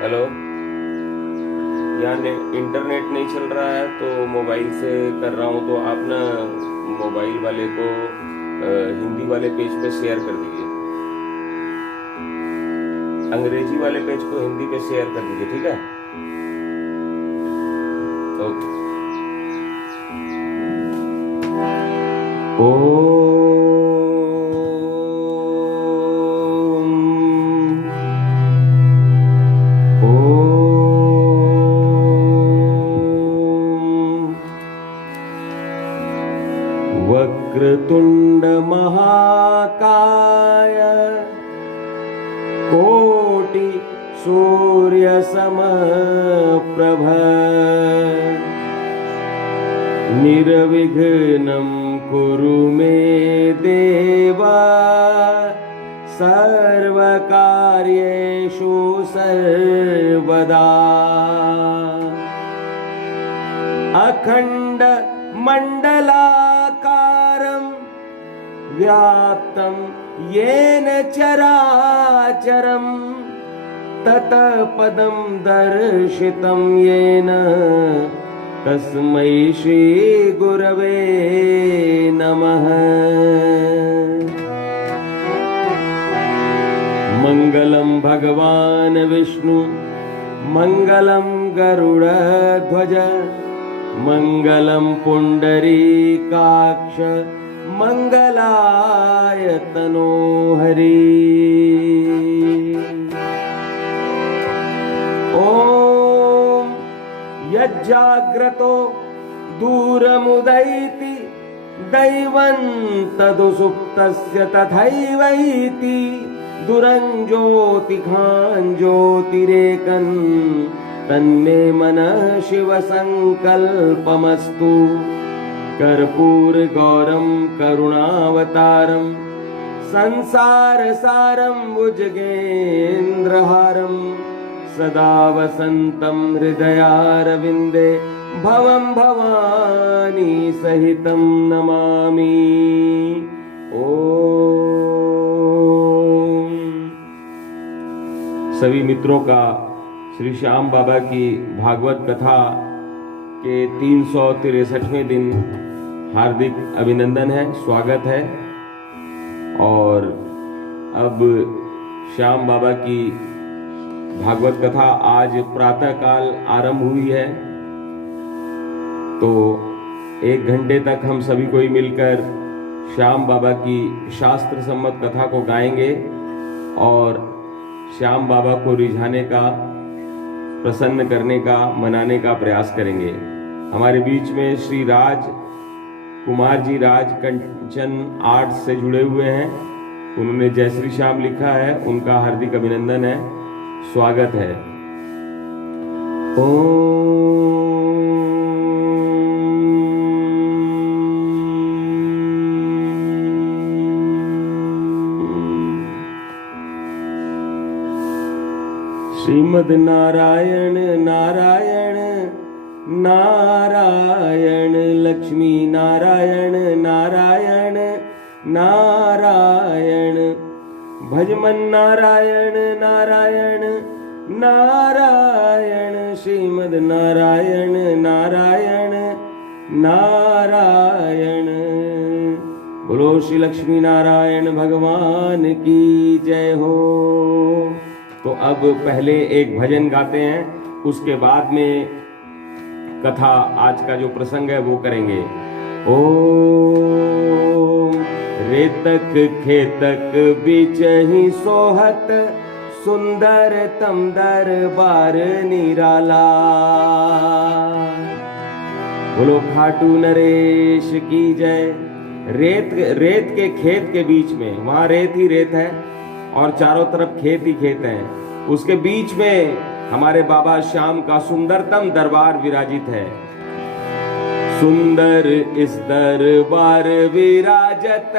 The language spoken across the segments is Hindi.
हेलो। यहाँ इंटरनेट नहीं चल रहा है तो मोबाइल से कर रहा हूँ, तो आप ना मोबाइल वाले को हिंदी वाले पेज पे शेयर कर दीजिए, अंग्रेजी वाले पेज को हिंदी पे शेयर कर दीजिए, ठीक है? ओके। वक्रतुंड महाकाय कोटि सूर्य समप्रभ निर्विघ्नं कुरु मे देवा सर्वकार्येषु सर्वदा। अखंड मंडलाकारं व्याप्तं येन चराचरं ततः पदं दर्शितं येन तस्मै श्री गुरवे नमः। मंगलं भगवान विष्णु मंगलं गरुड़ध्वज मंगलं पुंडरीकाक्ष मंगलाय तनोहरि। ओम यज्जाग्रतो दूरमुदैति दैवं तदुसुप्तस्य तथैवैति दुरञ्ज्योतिघां ज्योतिरेकन् तन्मे मनः शिव संकल्पमस्तु। कर्पूर गौरम करुणावतारम संसार सारम भुजगेन्द्रहारम सदा वसंतं हृदयारविंदे भवं भवानी सहितं नमामि। ओम। सभी मित्रों का श्री श्याम बाबा की भागवत कथा के 363वें दिन हार्दिक अभिनंदन है, स्वागत है। और अब श्याम बाबा की भागवत कथा आज प्रातः काल आरंभ हुई है, तो 1 घंटे तक हम सभी कोई मिलकर श्याम बाबा की शास्त्र सम्मत कथा को गाएंगे और श्याम बाबा को रिझाने का, प्रसन्न करने का, मनाने का प्रयास करेंगे। हमारे बीच में श्री राज कुमार जी राज कंचन आर्ट से जुड़े हुए हैं, उन्होंने जय श्री श्याम लिखा है, उनका हार्दिक अभिनंदन है, स्वागत है। श्रीमद् नारायण नारायण नारायण लक्ष्मी नारायण नारायण नारायण भजमन नारायण नारायण नारायण श्रीमद् नारायण नारायण नारायण। बोलो श्री लक्ष्मी नारायण भगवान की जय हो। तो अब पहले एक भजन गाते हैं, उसके बाद में कथा, आज का जो प्रसंग है वो करेंगे। ओम रेतक खेतक बिचहि सोहत सुंदर तम दरबार निराला। बोलो खाटू नरेश की जय। रेत के खेत के बीच में, वहां रेत ही रेत है और चारों तरफ खेत ही खेत हैं, उसके बीच में हमारे बाबा श्याम का सुंदरतम दरबार विराजित है। सुंदर इस दरबार विराजत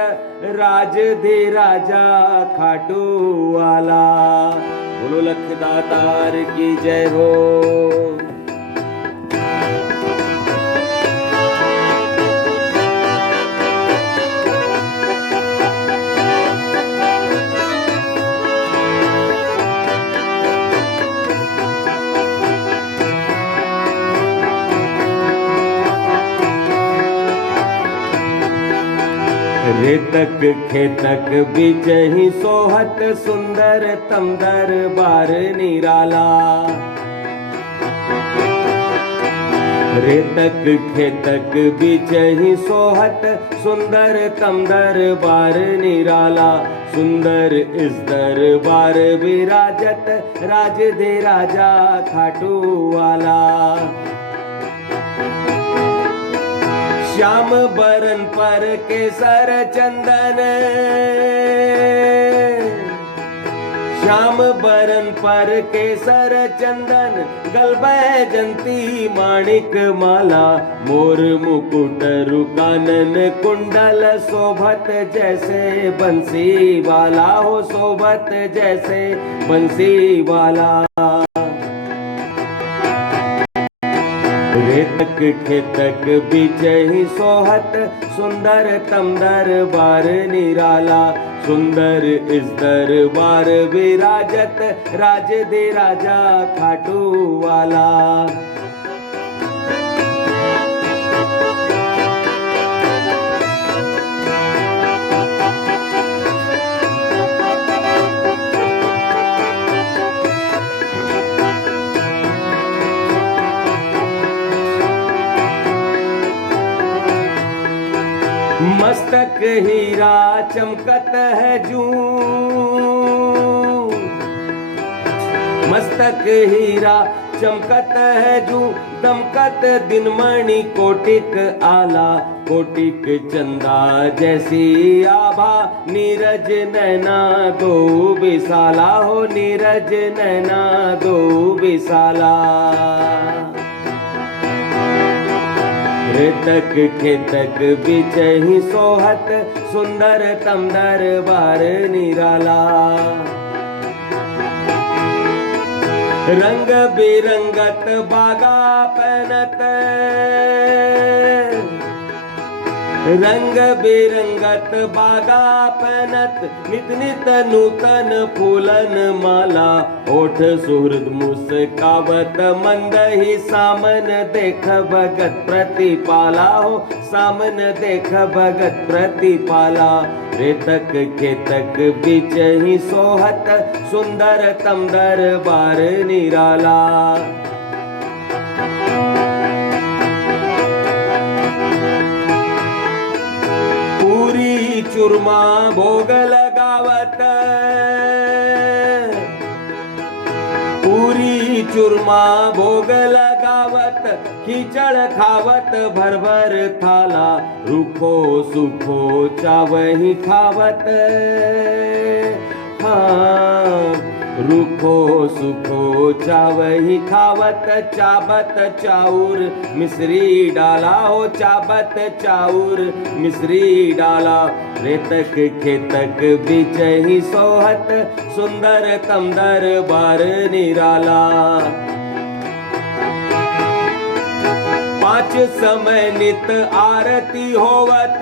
राज दे राजा खाटू वाला। बोलो लख दातार की जय हो। रेतक खेतक बीच ही सोहत सुंदर तम दरबार निराला। रेतक खेतक बीच ही सोहत सुंदर तम दरबार निराला। सुंदर इस दरबार विराजत राज दे राजा खाटू वाला। श्याम बरन पर केसर चंदन, श्याम बरन पर केसर चंदन, गल बैजंती माणिक माला। मोर मुकुट रुकानन कुंडल शोभत जैसे बंसी वाला हो, शोभत जैसे बंसी वाला। रेतक खेतक बीच ही सोहत सुंदर तम दरबार निराला। सुंदर इस दरबार विराजत राज दे राजा खाटू वाला। मस्तक हीरा चमकत है जूं, मस्तक हीरा चमकत है जूं, दमकत दिनमणि कोटिक आला। कोटिक चंदा जैसी आभा, नीरज नैना दो विशाला हो, नीरज नैना दो विशाला। रेतक खेतक बीच ही सोहत सुंदर तम दरबार निराला। रंग बिरंगत बागा पहनत, रंग बिरंगत बागा पहनत, नित नित नूतन फूलन माला। ओठ सुहृद मुस्कावत मंद ही, सामन देख भगत प्रतिपाला हो, सामन देख भगत प्रतिपाला। रेतक खेतक बीच ही सोहत सुंदर तम दरबार निराला। पूरी चूरमा भोग लगावत, पूरी चूरमा भोग लगावत, खिचड़ खावत भर भर थाला। रूखो सूखो चावही खावत, हाँ रूखो सूखो चावही खावत। चाबत चाउर मिश्री डाला हो, चाबत चाउर मिश्री डाला। रेतक खेतक बीच ही सोहत सुंदर तम दरबार निराला। पांच समय नित आरती होवत,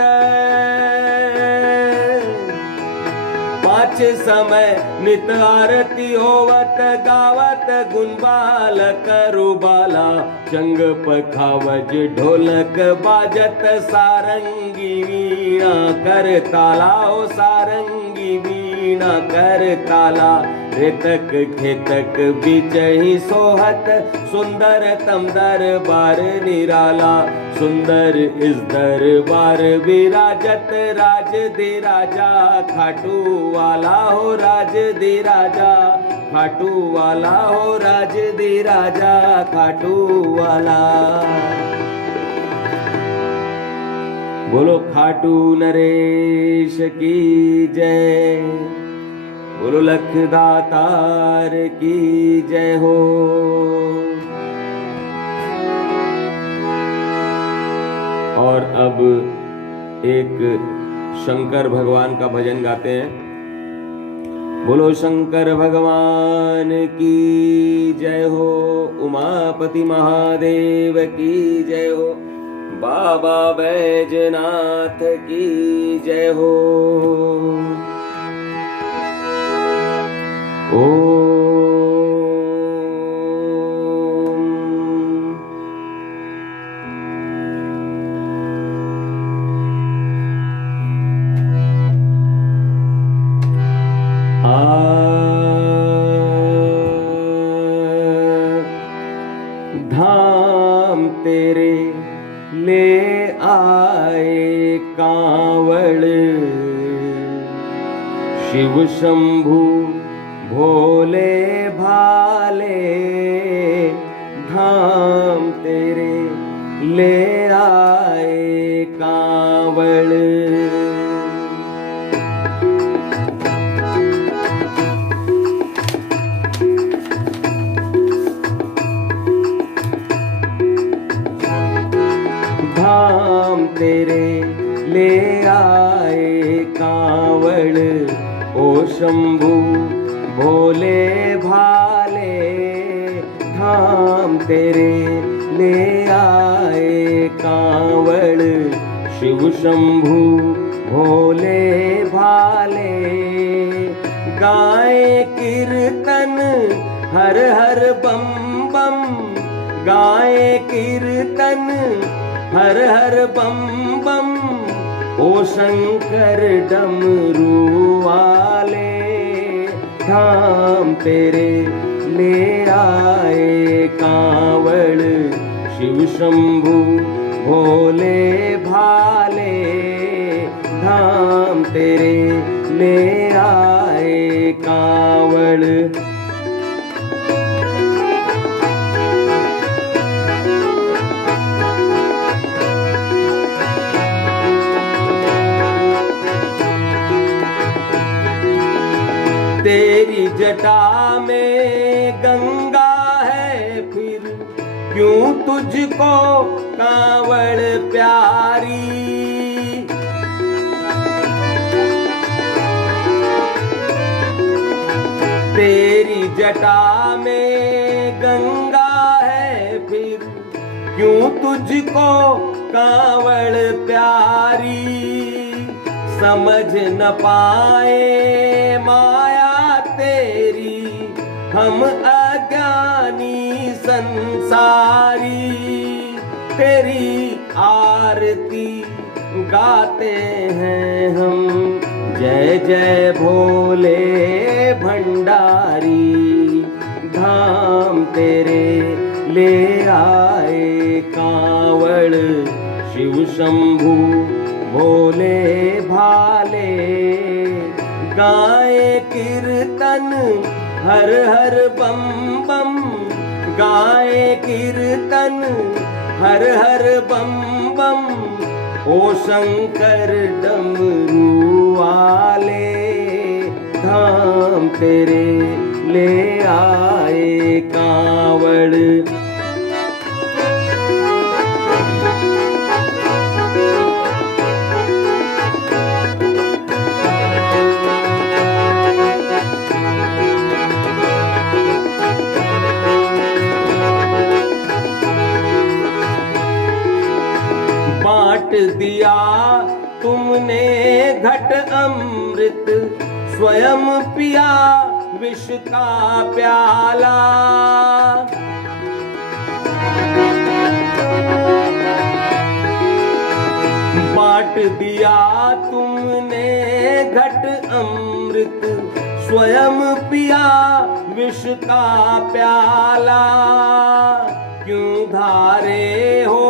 पांच समय नित आरती होवत, गावत गुणबाल करुबाला। चंग पखावज ढोलक बाजत, सारंगी वीणा कर ताला हो, सारंगी वीणा कर ताला। रेतक खेतक बीच ही सोहत सुंदर तम दरबार निराला। सुंदर इस दरबार विराजत राज दे राजा खाटू वाला हो, राज दे राजा खाटू वाला हो, राज दे राजा खाटू वाला। बोलो खाटू नरेश की जय, बोलो लखदातार की जय हो। और अब एक शंकर भगवान का भजन गाते हैं। बोलो शंकर भगवान की जय हो, उमापति महादेव की जय हो, बाबा बैजनाथ की जय हो। तेरे ले आए कांवड़, शिव शंभु भोले भाले धाम तेरे ले आए कांवड़। धाम तेरे ले आए कांवड़, ओ शंभु भोले भाले धाम तेरे ले आए कांवड़, शिव शंभु भोले भाले। गाए कीर्तन हर हर बम बम, गाए कीर्तन हर हर बम बम, ओ शंकर डमरू वाले धाम तेरे ले आए कांवड़, शिव शंभु भोले भाले धाम तेरे ले आए कांवड़। तेरी जटा में गंगा है, फिर क्यों तुझको कांवड़ प्यारी। तेरी जटा में गंगा है, फिर क्यों तुझको कांवड़ प्यारी। समझ न पाए माया तेरी हम अज्ञानी संसारी, तेरी आरती गाते हैं हम जय जय भोले भंडारी। धाम तेरे ले आए कांवड़, शिव शंभु भोले भाले। गाए कीर्तन हर हर बम बम, गाए कीर्तन हर हर बम बम, ओ शंकर डमरू वाले धाम तेरे ले आए कांवड़। बांट दिया तुमने घट अमृत, स्वयं पिया विष का प्याला। बांट दिया तुमने घट अमृत, स्वयं पिया विष का प्याला। क्यों धारे हो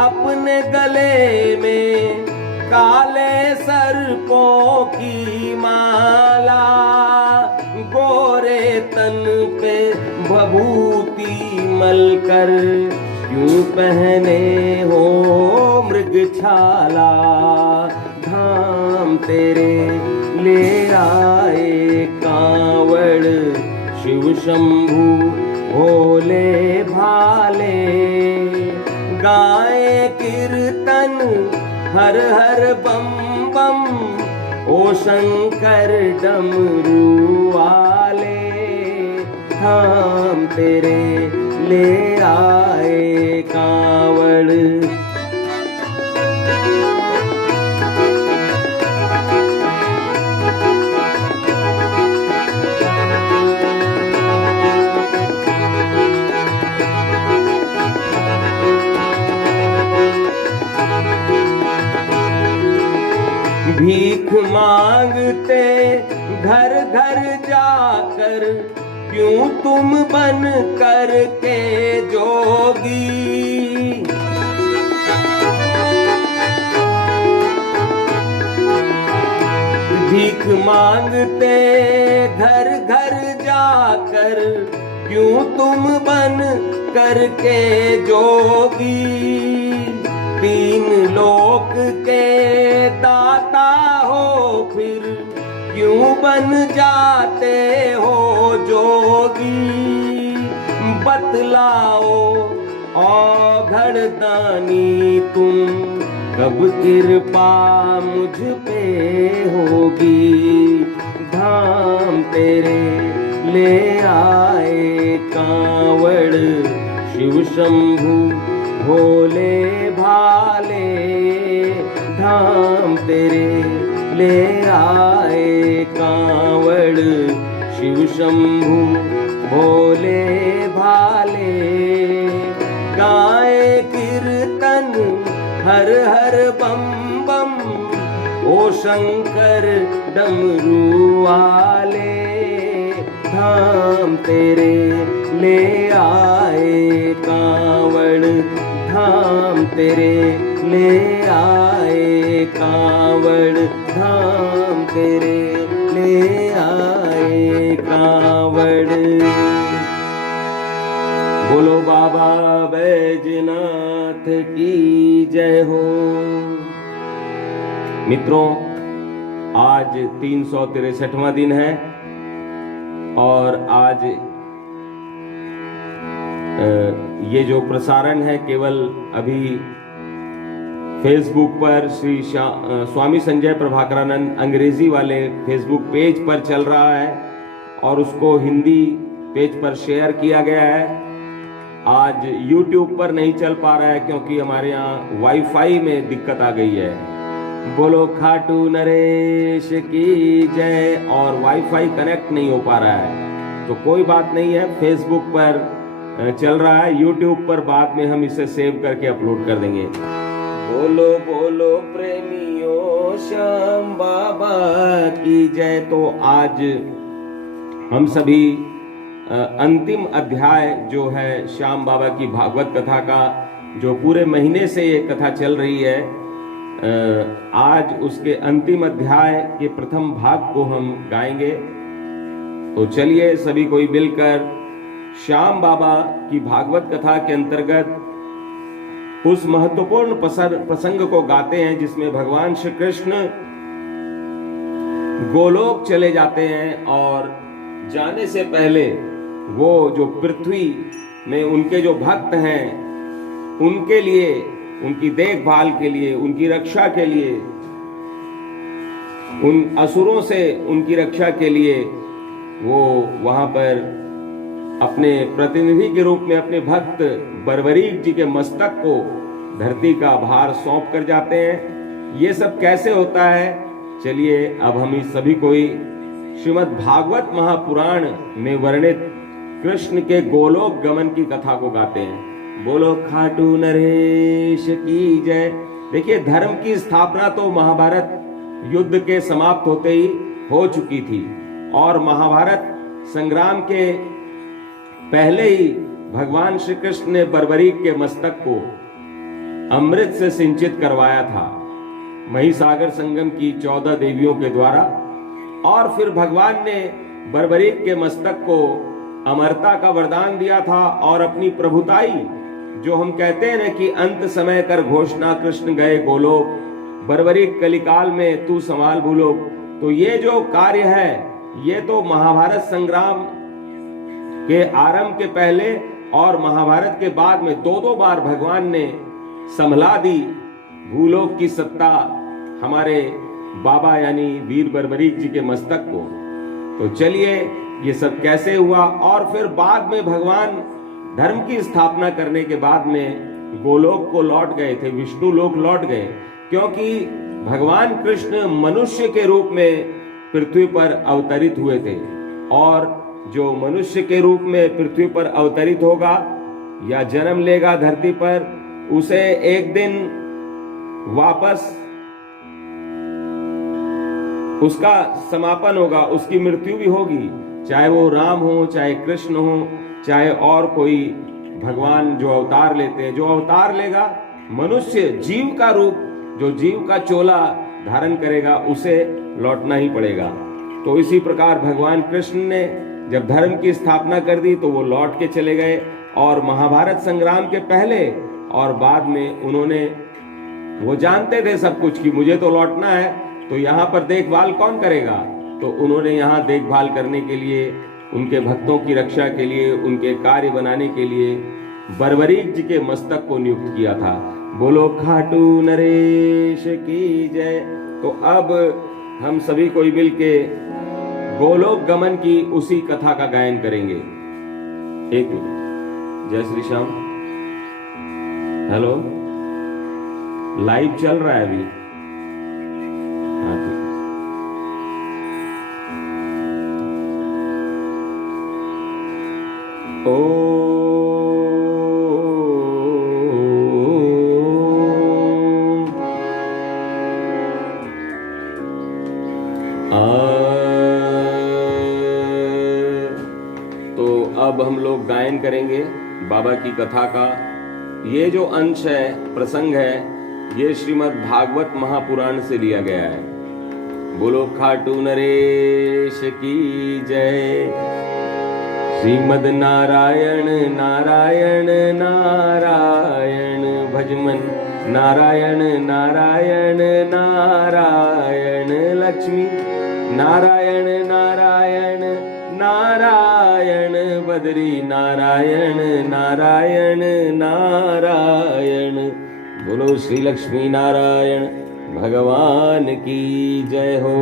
अपने गले में काले सर्पों की माला। गोरे तन पे भभूति मलकर क्यों पहने हो मृगछाला। धाम तेरे ले आए कांवड़, शिव शंभु भोले भाले। गाए कीर्तन हर हर बम बम, ओ शंकर डमरू वाले धाम तेरे ले आए कांवड़। भीख मांगते घर घर जाकर क्यों तुम बन कर के जोगी। भीख मांगते घर घर जाकर क्यों तुम बन करके जोगी। तीन लोक के दाता हो फिर क्यों बन जाते हो जोगी। बतलाओ औघड़ दानी तुम कब कृपा मुझ पे होगी। धाम तेरे ले आए कांवड़ शिव शंभु भोले भाले। धाम तेरे ले आए कांवड़ शिव शंभु भोले भाले। गाए कीर्तन हर हर बम बम ओ शंकर डमरू वाले। धाम तेरे ले आए कांवड़ धाम तेरे ले आए कांवड़ धाम तेरे ले आए कांवड़। बोलो बाबा बैजनाथ की जय हो। मित्रों, आज 363वां दिन है और आज ये जो प्रसारण है केवल अभी फेसबुक पर श्री स्वामी संजय प्रभाकरानंद अंग्रेजी वाले फेसबुक पेज पर चल रहा है और उसको हिंदी पेज पर शेयर किया गया है। आज YouTube पर नहीं चल पा रहा है क्योंकि हमारे यहाँ वाईफाई में दिक्कत आ गई है। बोलो खाटू नरेश की जय। और वाईफाई कनेक्ट नहीं हो पा रहा है तो कोई बात नहीं है, फेसबुक पर चल रहा है, YouTube पर बाद में हम इसे सेव करके अपलोड कर देंगे। बोलो बोलो प्रेमियों श्याम बाबा की जय। तो आज हम सभी अंतिम अध्याय जो है श्याम बाबा की भागवत कथा का, जो पूरे महीने से ये कथा चल रही है, आज उसके अंतिम अध्याय के प्रथम भाग को हम गाएंगे। तो चलिए सभी कोई मिलकर श्याम बाबा की भागवत कथा के अंतर्गत उस महत्वपूर्ण प्रसंग को गाते हैं जिसमें भगवान श्री कृष्ण गोलोक चले जाते हैं और जाने से पहले वो जो पृथ्वी में उनके जो भक्त हैं उनके लिए, उनकी देखभाल के लिए, उनकी रक्षा के लिए, उन असुरों से उनकी रक्षा के लिए वो वहां पर अपने प्रतिनिधि के रूप में अपने भक्त बर्बरीक जी के मस्तक को धरती का भार सौंप कर जाते हैं। ये सब कैसे होता है, चलिए अब हम इस सभी कोई श्रीमद् भागवत महापुराण में वर्णित कृष्ण के गोलोक गमन की कथा को गाते हैं। बोलो खाटू नरेश की जय। देखिए, धर्म की स्थापना तो महाभारत युद्ध के समाप्त होते ही हो चुकी थी और महाभारत संग्राम के पहले ही भगवान श्री कृष्ण ने बर्बरीक के मस्तक को अमृत से सिंचित करवाया था महिसागर संगम की 14 देवियों के द्वारा। और फिर भगवान ने बर्बरीक के मस्तक को अमरता का वरदान दिया था और अपनी प्रभुताई, जो हम कहते हैं ना कि अंत समय कर घोषणा कृष्ण गए गोलोक, बर्बरीक कलिकाल में तू संभाल भूलोक। तो ये जो कार्य है ये तो महाभारत संग्राम के आरंभ के पहले और महाभारत के बाद में दो बार भगवान ने संभला दी भूलोक की सत्ता हमारे बाबा यानी वीर बर्बरीक जी के मस्तक को। तो चलिए ये सब कैसे हुआ और फिर बाद में भगवान धर्म की स्थापना करने के बाद में गोलोक को लौट गए थे, विष्णु लोक लौट गए, क्योंकि भगवान कृष्ण मनुष्य के रूप में पृथ्वी पर अवतरित हुए थे और जो मनुष्य के रूप में पृथ्वी पर अवतरित होगा या जन्म लेगा धरती पर, उसे एक दिन वापस उसका समापन होगा, उसकी मृत्यु भी होगी, चाहे वो राम हो, चाहे कृष्ण हो, चाहे और कोई भगवान जो अवतार लेते हैं। जो अवतार लेगा मनुष्य जीव का रूप, जो जीव का चोला धारण करेगा उसे लौटना ही पड़ेगा। तो इसी प्रकार भगवान कृष्ण ने जब धर्म की स्थापना कर दी तो वो लौट के चले गए, और महाभारत संग्राम के पहले और बाद में उन्होंने, वो जानते थे सब कुछ कि मुझे तो लौटना है, तो यहाँ पर देखभाल कौन करेगा, तो उन्होंने यहाँ देखभाल करने के लिए, उनके भक्तों की रक्षा के लिए, उनके कार्य बनाने के लिए बर्बरीक जी के मस्तक को नियुक्त किया था। बोलो खाटू नरेश की जय। तो अब हम सभी कोई मिलके गोलोक गमन की उसी कथा का गायन करेंगे। एक मिनट, जय श्री श्याम। हेलो, लाइव चल रहा है अभी? हाँ ठीक। ओ अब हम लोग गायन करेंगे बाबा की कथा का। ये जो अंश है, प्रसंग है, ये श्रीमद् भागवत महापुराण से लिया गया है। बोलो खाटू नरेश की जय। श्रीमद् नारायण नारायण नारायण भजमन, नारायण नारायण नारायण लक्ष्मी, नारायण नारायण नारायण बद्री, नारायण नारायण नारायण। बोलो श्री लक्ष्मी नारायण भगवान की जय हो।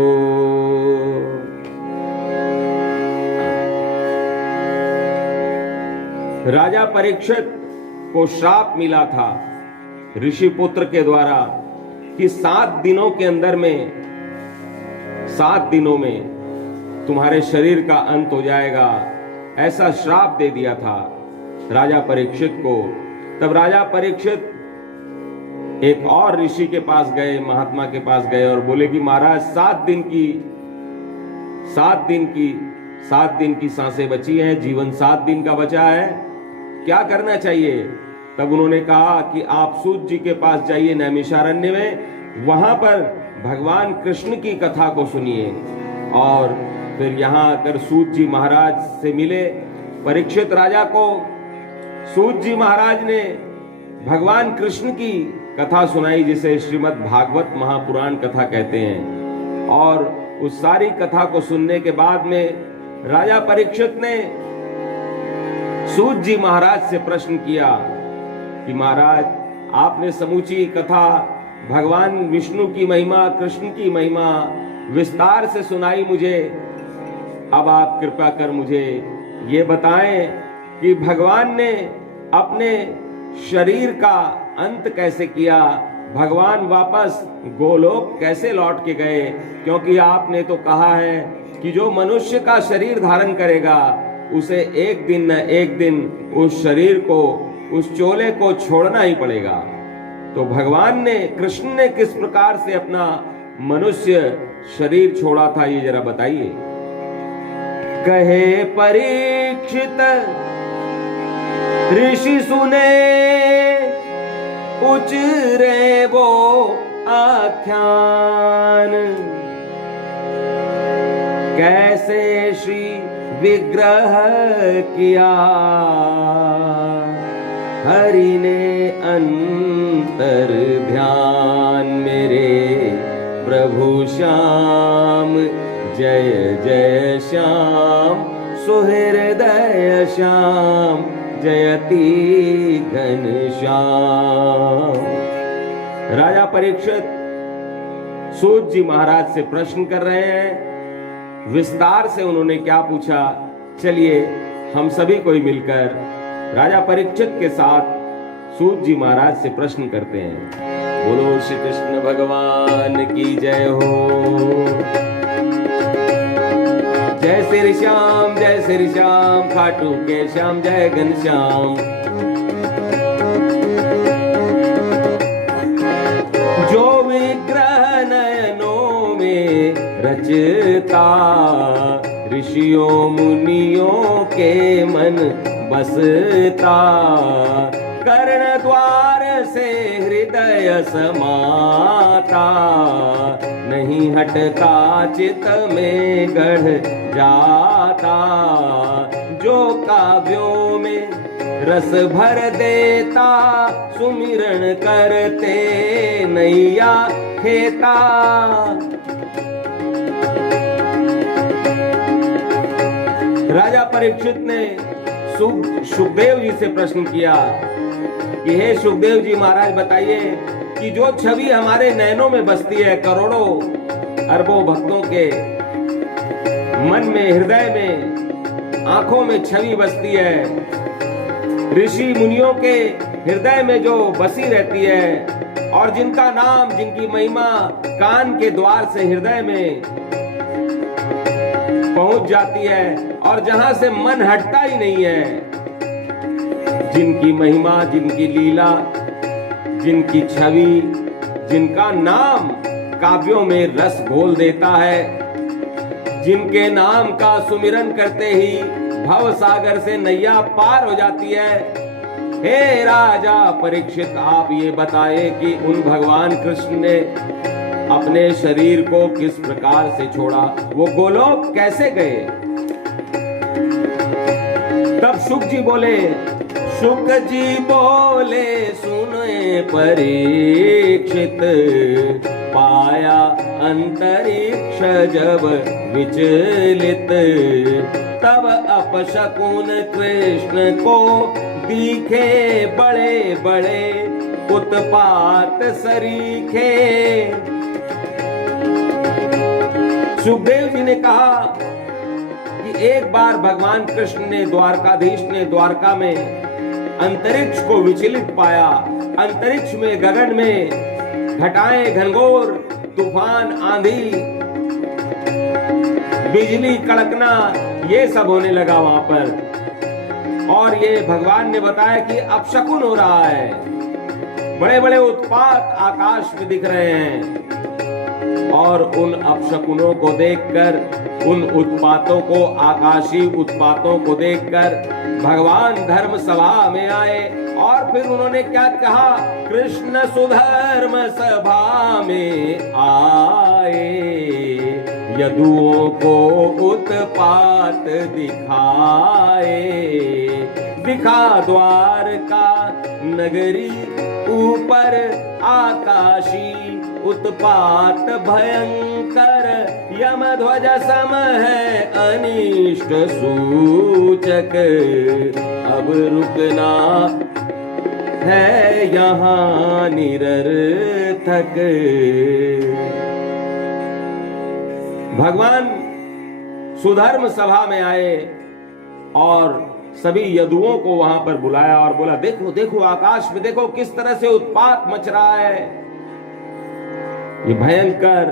राजा परीक्षित को श्राप मिला था ऋषि पुत्र के द्वारा कि 7 दिनों के अंदर में, 7 दिनों में तुम्हारे शरीर का अंत हो जाएगा, ऐसा श्राप दे दिया था राजा परीक्षित को। तब राजा परीक्षित एक और ऋषि के पास गए, महात्मा के पास गए और बोले कि महाराज 7 दिन की सांसें बची हैं, जीवन 7 दिन का बचा है, क्या करना चाहिए? तब उन्होंने कहा कि आप सूत जी के पास जाइए नैमिषारण्य में, वहां पर भगवान कृष्ण की कथा को सुनिए। और फिर यहाँ आकर सूत जी महाराज से मिले। परीक्षित राजा को सूत जी महाराज ने भगवान कृष्ण की कथा सुनाई, जिसे श्रीमद् भागवत महापुराण कथा कहते हैं। और उस सारी कथा को सुनने के बाद में राजा परीक्षित ने सूत जी महाराज से प्रश्न किया कि महाराज, आपने समूची कथा भगवान विष्णु की महिमा, कृष्ण की महिमा विस्तार से सुनाई मुझे, अब आप कृपा कर मुझे ये बताएं कि भगवान ने अपने शरीर का अंत कैसे किया, भगवान वापस गोलोक कैसे लौट के गए? क्योंकि आपने तो कहा है कि जो मनुष्य का शरीर धारण करेगा उसे एक दिन न एक दिन उस शरीर को, उस चोले को छोड़ना ही पड़ेगा। तो भगवान ने, कृष्ण ने किस प्रकार से अपना मनुष्य शरीर छोड़ा था, ये जरा बताइए। कहे परीक्षित ऋषि सुने उचरे वो आख्यान, कैसे श्री विग्रह किया हरि ने अंतर ध्यान, मेरे प्रभु श्याम जय जय श्याम, सुहृदय श्याम जयति घन श्याम। राजा परीक्षित सूत जी महाराज से प्रश्न कर रहे हैं। विस्तार से उन्होंने क्या पूछा, चलिए हम सभी कोई मिलकर राजा परीक्षित के साथ सूत जी महाराज से प्रश्न करते हैं। बोलो श्री कृष्ण भगवान की जय हो। जय श्री श्याम, जय श्री श्याम, खाटू के श्याम जय घनश्याम। जो विग्रह नयनों में रचता, ऋषियों मुनियों के मन बसता, कर्ण द्वार से हृदय समाता, नहीं हटता चित में गढ़ जाता। जो काव्यों में रस भर देता, सुमिरन करते नैया खेता। राजा परीक्षित ने सुखदेव जी से प्रश्न किया कि हे सुखदेव जी महाराज, बताइए कि जो छवि हमारे नयनों में बसती है, करोड़ों अरबों भक्तों के मन में, हृदय में, आंखों में छवि बसती है, ऋषि मुनियों के हृदय में जो बसी रहती है, और जिनका नाम, जिनकी महिमा कान के द्वार से हृदय में पहुंच जाती है, और जहां से मन हटता ही नहीं है, जिनकी महिमा, जिनकी लीला, जिनकी छवि, जिनका नाम काव्यों में रस घोल देता है, जिनके नाम का सुमिरन करते ही भव सागर से नैया पार हो जाती है। हे राजा परीक्षित, आप ये बताएं कि उन भगवान कृष्ण ने अपने शरीर को किस प्रकार से छोड़ा, वो गोलोक कैसे गए? तब शुक जी बोले, सुने परीक्षित, पाया अंतरिक्ष जब विचलित, तब अपशकुन कृष्ण को दिखे बड़े बड़े उत्पात सरीखे। सुखदेव जी ने कहा कि एक बार भगवान कृष्ण ने, द्वारकाधीश ने द्वारका में अंतरिक्ष को विचलित पाया। अंतरिक्ष में, गगन में घटाएं, घनघोर तूफान, आंधी, बिजली कड़कना, ये सब होने लगा वहां पर। और ये भगवान ने बताया कि अपशकुन हो रहा है, बड़े बड़े उत्पात आकाश में दिख रहे हैं। और उन अपशकुनों को देखकर, उन उत्पातों को, आकाशीय उत्पातों को देखकर भगवान धर्म सभा में आए। और फिर उन्होंने क्या कहा? कृष्ण सुधर्म सभा में आए, यदुओं को उत्पात दिखाए। दिखा द्वारका नगरी ऊपर आकाशी उत्पात भयंकर, यमध्वज सम है अनिष्ट सूचक। अब रुकना है यहाँ निरर्थक। भगवान सुधर्म सभा में आए और सभी यदुओं को वहां पर बुलाया और बोला, देखो देखो आकाश में देखो किस तरह से उत्पात मच रहा है। ये भयंकर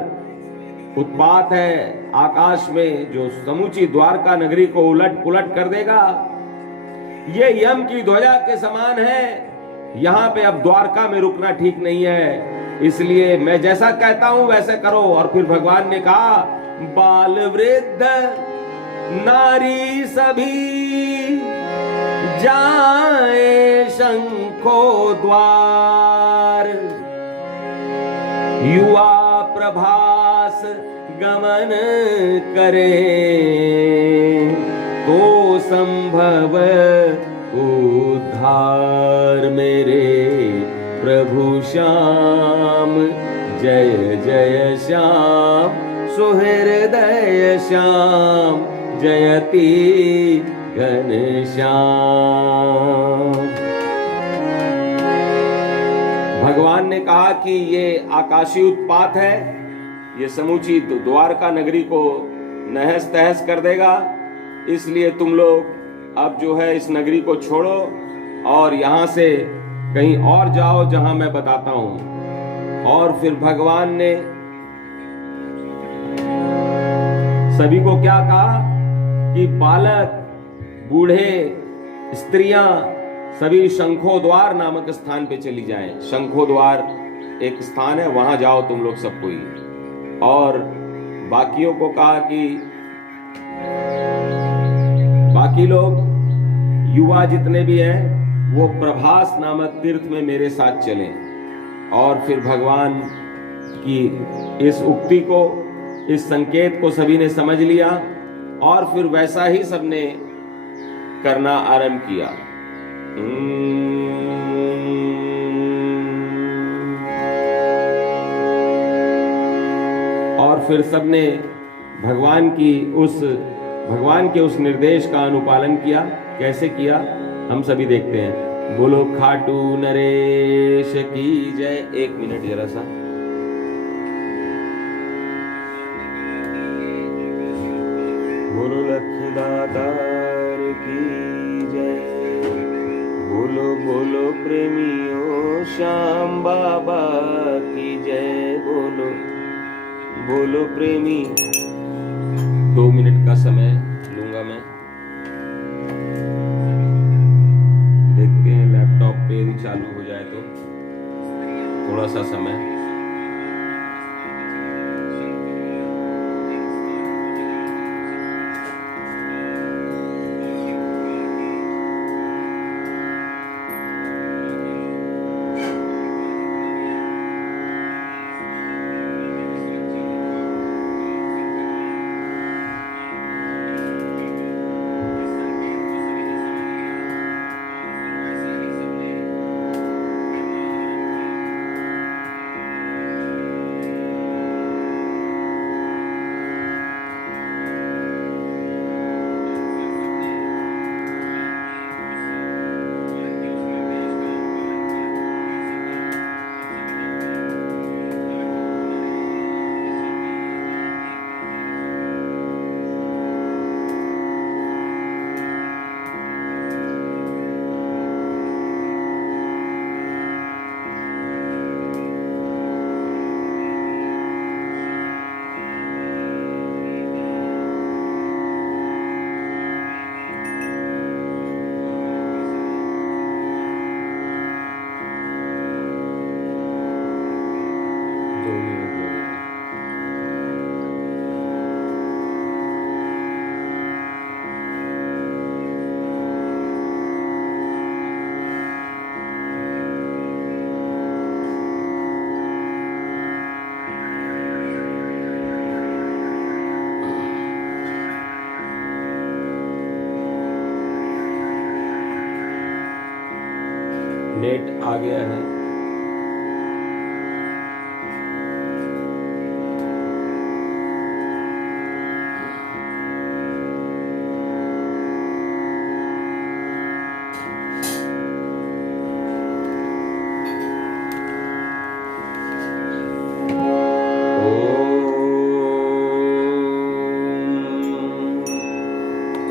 उत्पात है आकाश में, जो समूची द्वारका नगरी को उलट पुलट कर देगा। ये यम की ध्वजा के समान है। यहाँ पे अब द्वारका में रुकना ठीक नहीं है, इसलिए मैं जैसा कहता हूं वैसे करो। और फिर भगवान ने कहा, बाल वृद्ध नारी सभी जाए शंखो द्वार, युवा प्रभास गमन करे, तो संभव उद्धार मेरे प्रभु श्याम। जय जय श्याम सुहृदय श्याम, जयति घनश्याम। भगवान ने कहा कि ये आकाशीय उत्पात है, ये समूची द्वारका नगरी को नहस तहस कर देगा। इसलिए तुम लोग अब जो है इस नगरी को छोड़ो और यहां से कहीं और जाओ जहां मैं बताता हूं। और फिर भगवान ने सभी को क्या कहा कि बालक, बूढ़े, स्त्रियां सभी शंखोद्वार नामक स्थान पे चली जाएं। शंखोद्वार एक स्थान है, वहां जाओ तुम लोग सब कोई। और बाकियों को कहा कि बाकी लोग, युवा जितने भी हैं, वो प्रभास नामक तीर्थ में मेरे साथ चलें। और फिर भगवान की इस उक्ति को, इस संकेत को सभी ने समझ लिया और फिर वैसा ही सबने करना आरंभ किया। और फिर सबने भगवान के उस निर्देश का अनुपालन किया। कैसे किया हम सभी देखते हैं। बोलो खाटू नरेश की जय। एक मिनट जरा सा। बोलो लखदातार की जय। बोलो बोलो प्रेमियों श्याम बाबा की जय। बोलो बोलो प्रेमी। 2 मिनट का समय लूंगा मैं। देखते हैं लैपटॉप पे यदि चालू हो जाए तो थोड़ा सा समय। नेट आ गया है।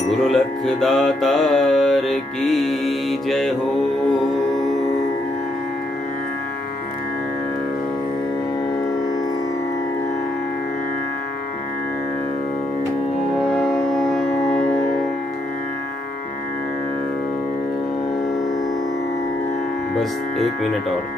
गुरु लखदातार की जय हो। बस 1 मिनट और।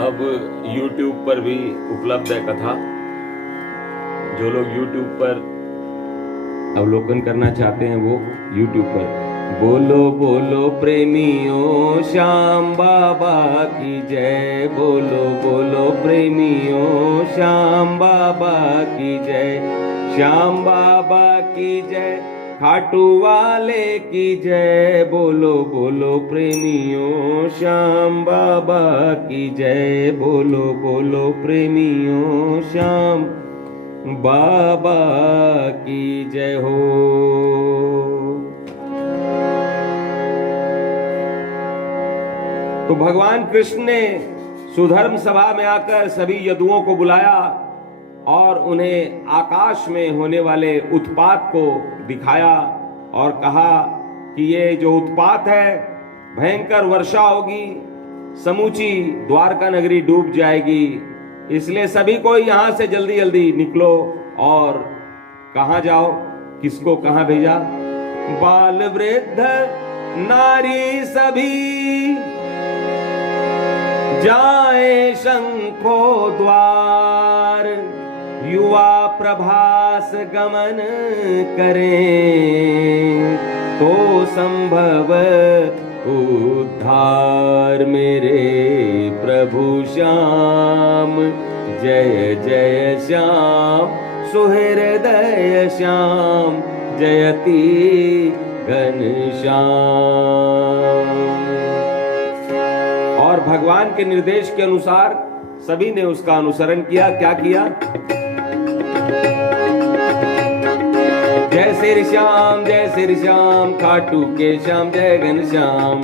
अब YouTube पर भी उपलब्ध है कथा। जो लोग YouTube पर अवलोकन करना चाहते हैं वो YouTube पर बोलो बोलो प्रेमियों श्याम बाबा की जय। बोलो बोलो प्रेमियों श्याम बाबा की जय। श्याम बाबा की जय। खाटू वाले की जय। बोलो बोलो प्रेमियों श्याम बाबा की जय। बोलो बोलो प्रेमियों श्याम बाबा की जय हो। तो भगवान कृष्ण ने सुधर्म सभा में आकर सभी यदुओं को बुलाया और उन्हें आकाश में होने वाले उत्पात को दिखाया और कहा कि ये जो उत्पात है, भयंकर वर्षा होगी, समूची द्वारका नगरी डूब जाएगी, इसलिए सभी को यहां से जल्दी जल्दी निकलो। और कहां जाओ, किसको कहां भेजा? बाल वृद्ध नारी सभी जाए शंखो द्वार, युवा प्रभास गमन करें, तो संभव उद्धार मेरे प्रभु श्याम। जय जय श्याम सुहृदय श्याम, जयति घनश्याम। और भगवान के निर्देश के अनुसार सभी ने उसका अनुसरण किया। क्या किया? जय श्री श्याम, जय श्री श्याम, खाटू के श्याम, जय घनश्याम।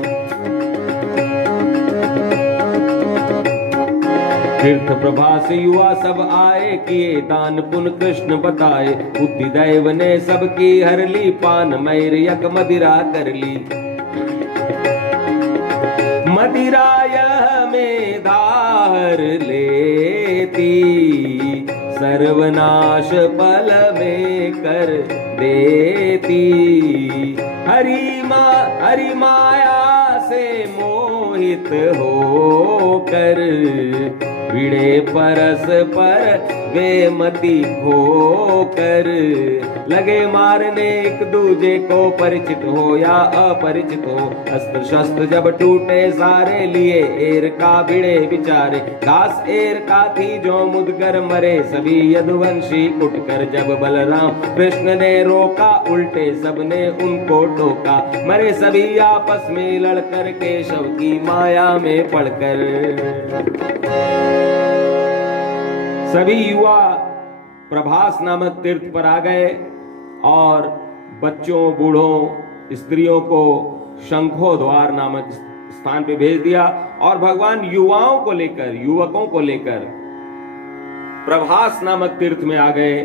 तीर्थ प्रभा से युवा सब आए, किए दान पुण्य कृष्ण बताए, बुद्धि दैव ने सबकी हर ली, पान मैर यक मदिरा कर ली। मदिरा यह में धार लेती, सर्वनाश पल में कर देती। हरि माया से मोहित होकर, भिड़े परस पर वे मति खोकर, लगे मारने एक दूजे को, परिचित हो या अपरिचित हो। अस्त्र शस्त्र जब टूटे सारे, लिए एर का भिड़े बिचारे। घास एर का थी जो मुदगर मरे, सभी यदुवंशी कुटकर। जब बलराम कृष्ण ने रोका, उल्टे सबने उनको टोका। मरे सभी आपस में लड़कर, केशव की माया में पड़कर। सभी युवा प्रभास नामक तीर्थ पर आ गए और बच्चों, बूढ़ों, स्त्रियों को शंखो द्वार नामक स्थान पे भेज दिया। और भगवान युवाओं को लेकर, युवकों को लेकर प्रभास नामक तीर्थ में आ गए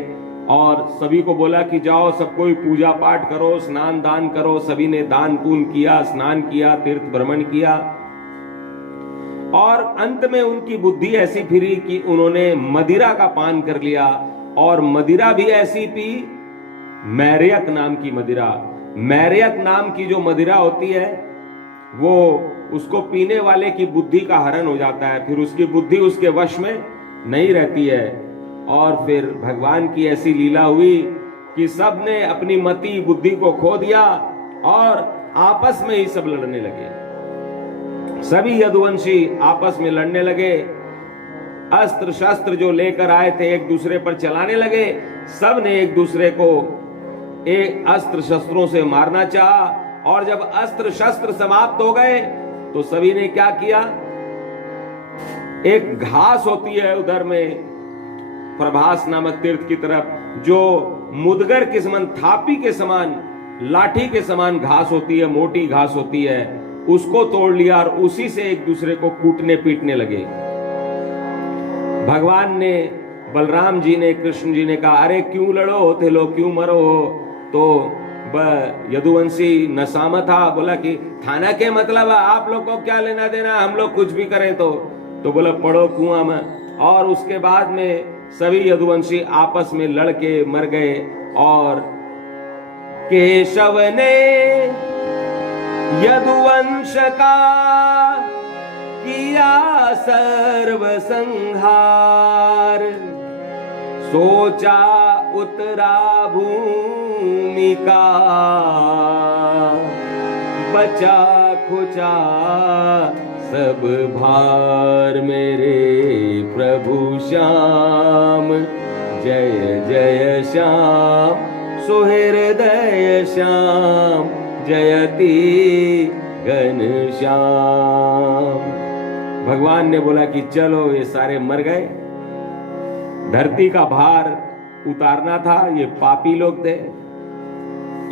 और सभी को बोला कि जाओ सब कोई पूजा पाठ करो, स्नान दान करो। सभी ने दान पुण्य किया, स्नान किया, तीर्थ भ्रमण किया। और अंत में उनकी बुद्धि ऐसी फिरी कि उन्होंने मदिरा का पान कर लिया, और मदिरा भी ऐसी पी, मैरयक नाम की मदिरा। मैरयक नाम की जो मदिरा होती है, वो उसको पीने वाले की बुद्धि का हरण हो जाता है, फिर उसकी बुद्धि उसके वश में नहीं रहती है। और फिर भगवान की ऐसी लीला हुई कि सब ने अपनी मति बुद्धि को खो दिया और आपस में ही सब लड़ने लगे। सभी यदुवंशी आपस में लड़ने लगे, अस्त्र शस्त्र जो लेकर आए थे एक दूसरे पर चलाने लगे। सब ने एक दूसरे को एक अस्त्र शस्त्रों से मारना चाहा, और जब अस्त्र शस्त्र समाप्त हो गए तो सभी ने क्या किया? एक घास होती है उधर में प्रभास नामक तीर्थ की तरफ, जो मुदगर के समान, थापी के समान, लाठी के समान घास होती है, मोटी घास होती है, उसको तोड़ लिया और उसी से एक दूसरे को कूटने पीटने लगे। भगवान ने, बलराम जी ने, कृष्ण जी ने कहा, अरे क्यों लड़ो होते लोग, क्यों मरो हो? तो यदुवंशी नशा में था, बोला कि थाना के मतलब है, आप लोग को क्या लेना देना, हम लोग कुछ भी करें तो बोला पड़ो कुआं में। और उसके बाद में सभी यदुवंशी आपस में लड़के मर गए। और केशव ने यदुवंश का किया सर्व संहार, सोचा उतरा भूमि का, बचा खुचा सब भार मेरे प्रभु श्याम। जय जय श्याम सुहृदय श्याम, जयति घनश्याम। भगवान ने बोला कि चलो ये सारे मर गए, धरती का भार उतारना था, ये पापी लोग थे,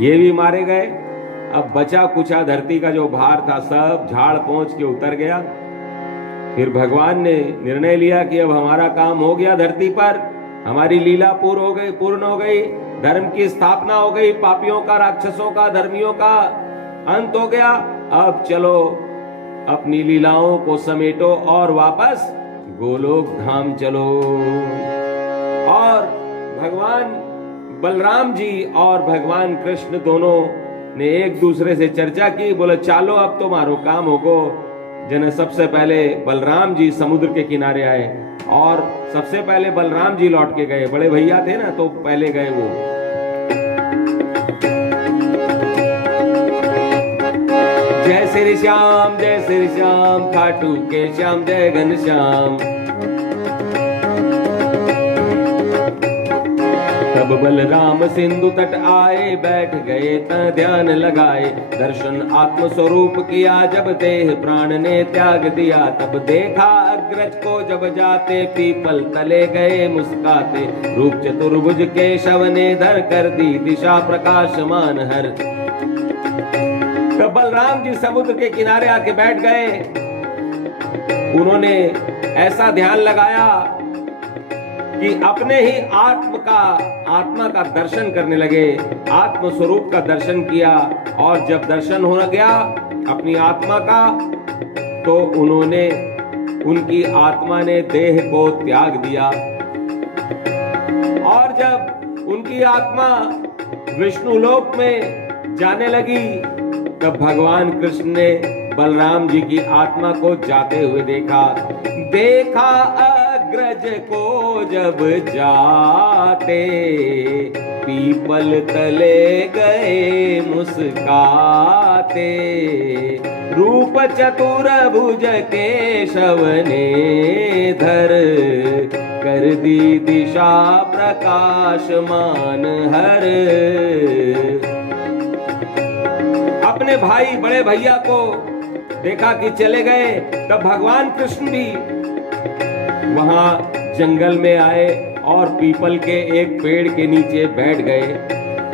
ये भी मारे गए। अब बचा कुचा धरती का जो भार था सब झाड़ पहुंच के उतर गया। फिर भगवान ने निर्णय लिया कि अब हमारा काम हो गया धरती पर, हमारी लीला पूर्ण हो गई, धर्म की स्थापना हो गई, पापियों का, राक्षसों का, धर्मियों का अंत हो गया। अब चलो अपनी लीलाओं को समेटो और वापस गोलोक धाम चलो। और भगवान बलराम जी और भगवान कृष्ण दोनों ने एक दूसरे से चर्चा की, बोले चलो अब तुम्हारो काम होगो। जन सबसे पहले बलराम जी समुद्र के किनारे आए और सबसे पहले बलराम जी लौट के गए, बड़े भैया थे ना तो पहले गए वो। जय श्री श्याम खाटू के श्याम, जय घन श्याम। तब बलराम सिंधु तट आए, बैठ गए त ध्यान लगाए, दर्शन आत्म स्वरूप किया, जब देह प्राण ने त्याग दिया। तब देखा अग्रज को जब जाते, पीपल तले गए मुस्काते, रूप चतुर्भुज केशव ने धर कर दी दिशा प्रकाशमान हर। तब बलराम जी समुद्र के किनारे आके बैठ गए, उन्होंने ऐसा ध्यान लगाया कि अपने ही आत्मा का दर्शन करने लगे, आत्म स्वरूप का दर्शन किया। और जब दर्शन हो गया अपनी आत्मा का, तो उनकी आत्मा ने देह को त्याग दिया। और जब उनकी आत्मा विष्णु लोक में जाने लगी, तब भगवान कृष्ण ने बलराम जी की आत्मा को जाते हुए देखा अग्रज को जब जाते, पीपल तले गए मुस्काते, रूप चतुर्भुज केशव ने धर कर दी दिशा प्रकाशमान हर। अपने भाई बड़े भैया को देखा कि चले गए, तब भगवान कृष्ण भी वहां जंगल में आए और पीपल के एक पेड़ के नीचे बैठ गए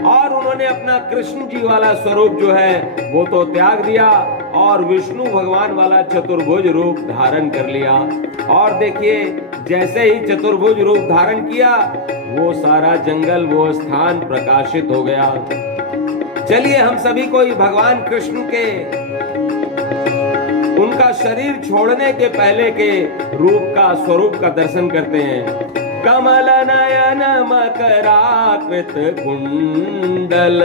और उन्होंने अपना कृष्ण जी वाला स्वरूप जो है वो तो त्याग दिया और विष्णु भगवान वाला चतुर्भुज रूप धारण कर लिया। और देखिए जैसे ही चतुर्भुज रूप धारण किया, वो सारा जंगल, वो स्थान प्रकाशित हो गया। चलिए हम सभी को भगवान कृष्ण के उनका शरीर छोड़ने के पहले के रूप का, स्वरूप का दर्शन करते हैं। कमल नयन मकराकृत कुंडल,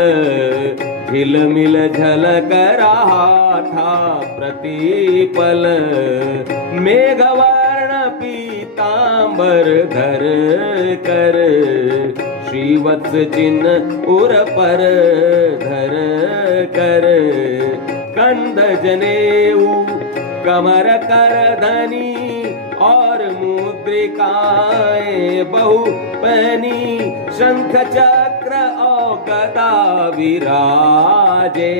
झिलमिल झलक रहा था प्रतिपल, मेघवर्ण पीतांबर धर कर, श्रीवत्स चिन्ह उर पर धर कर, कंध जनेऊ कमर कर धनी, और मुद्रिकाएं बहु पहनी, शंख चक्र और गदा विराजे,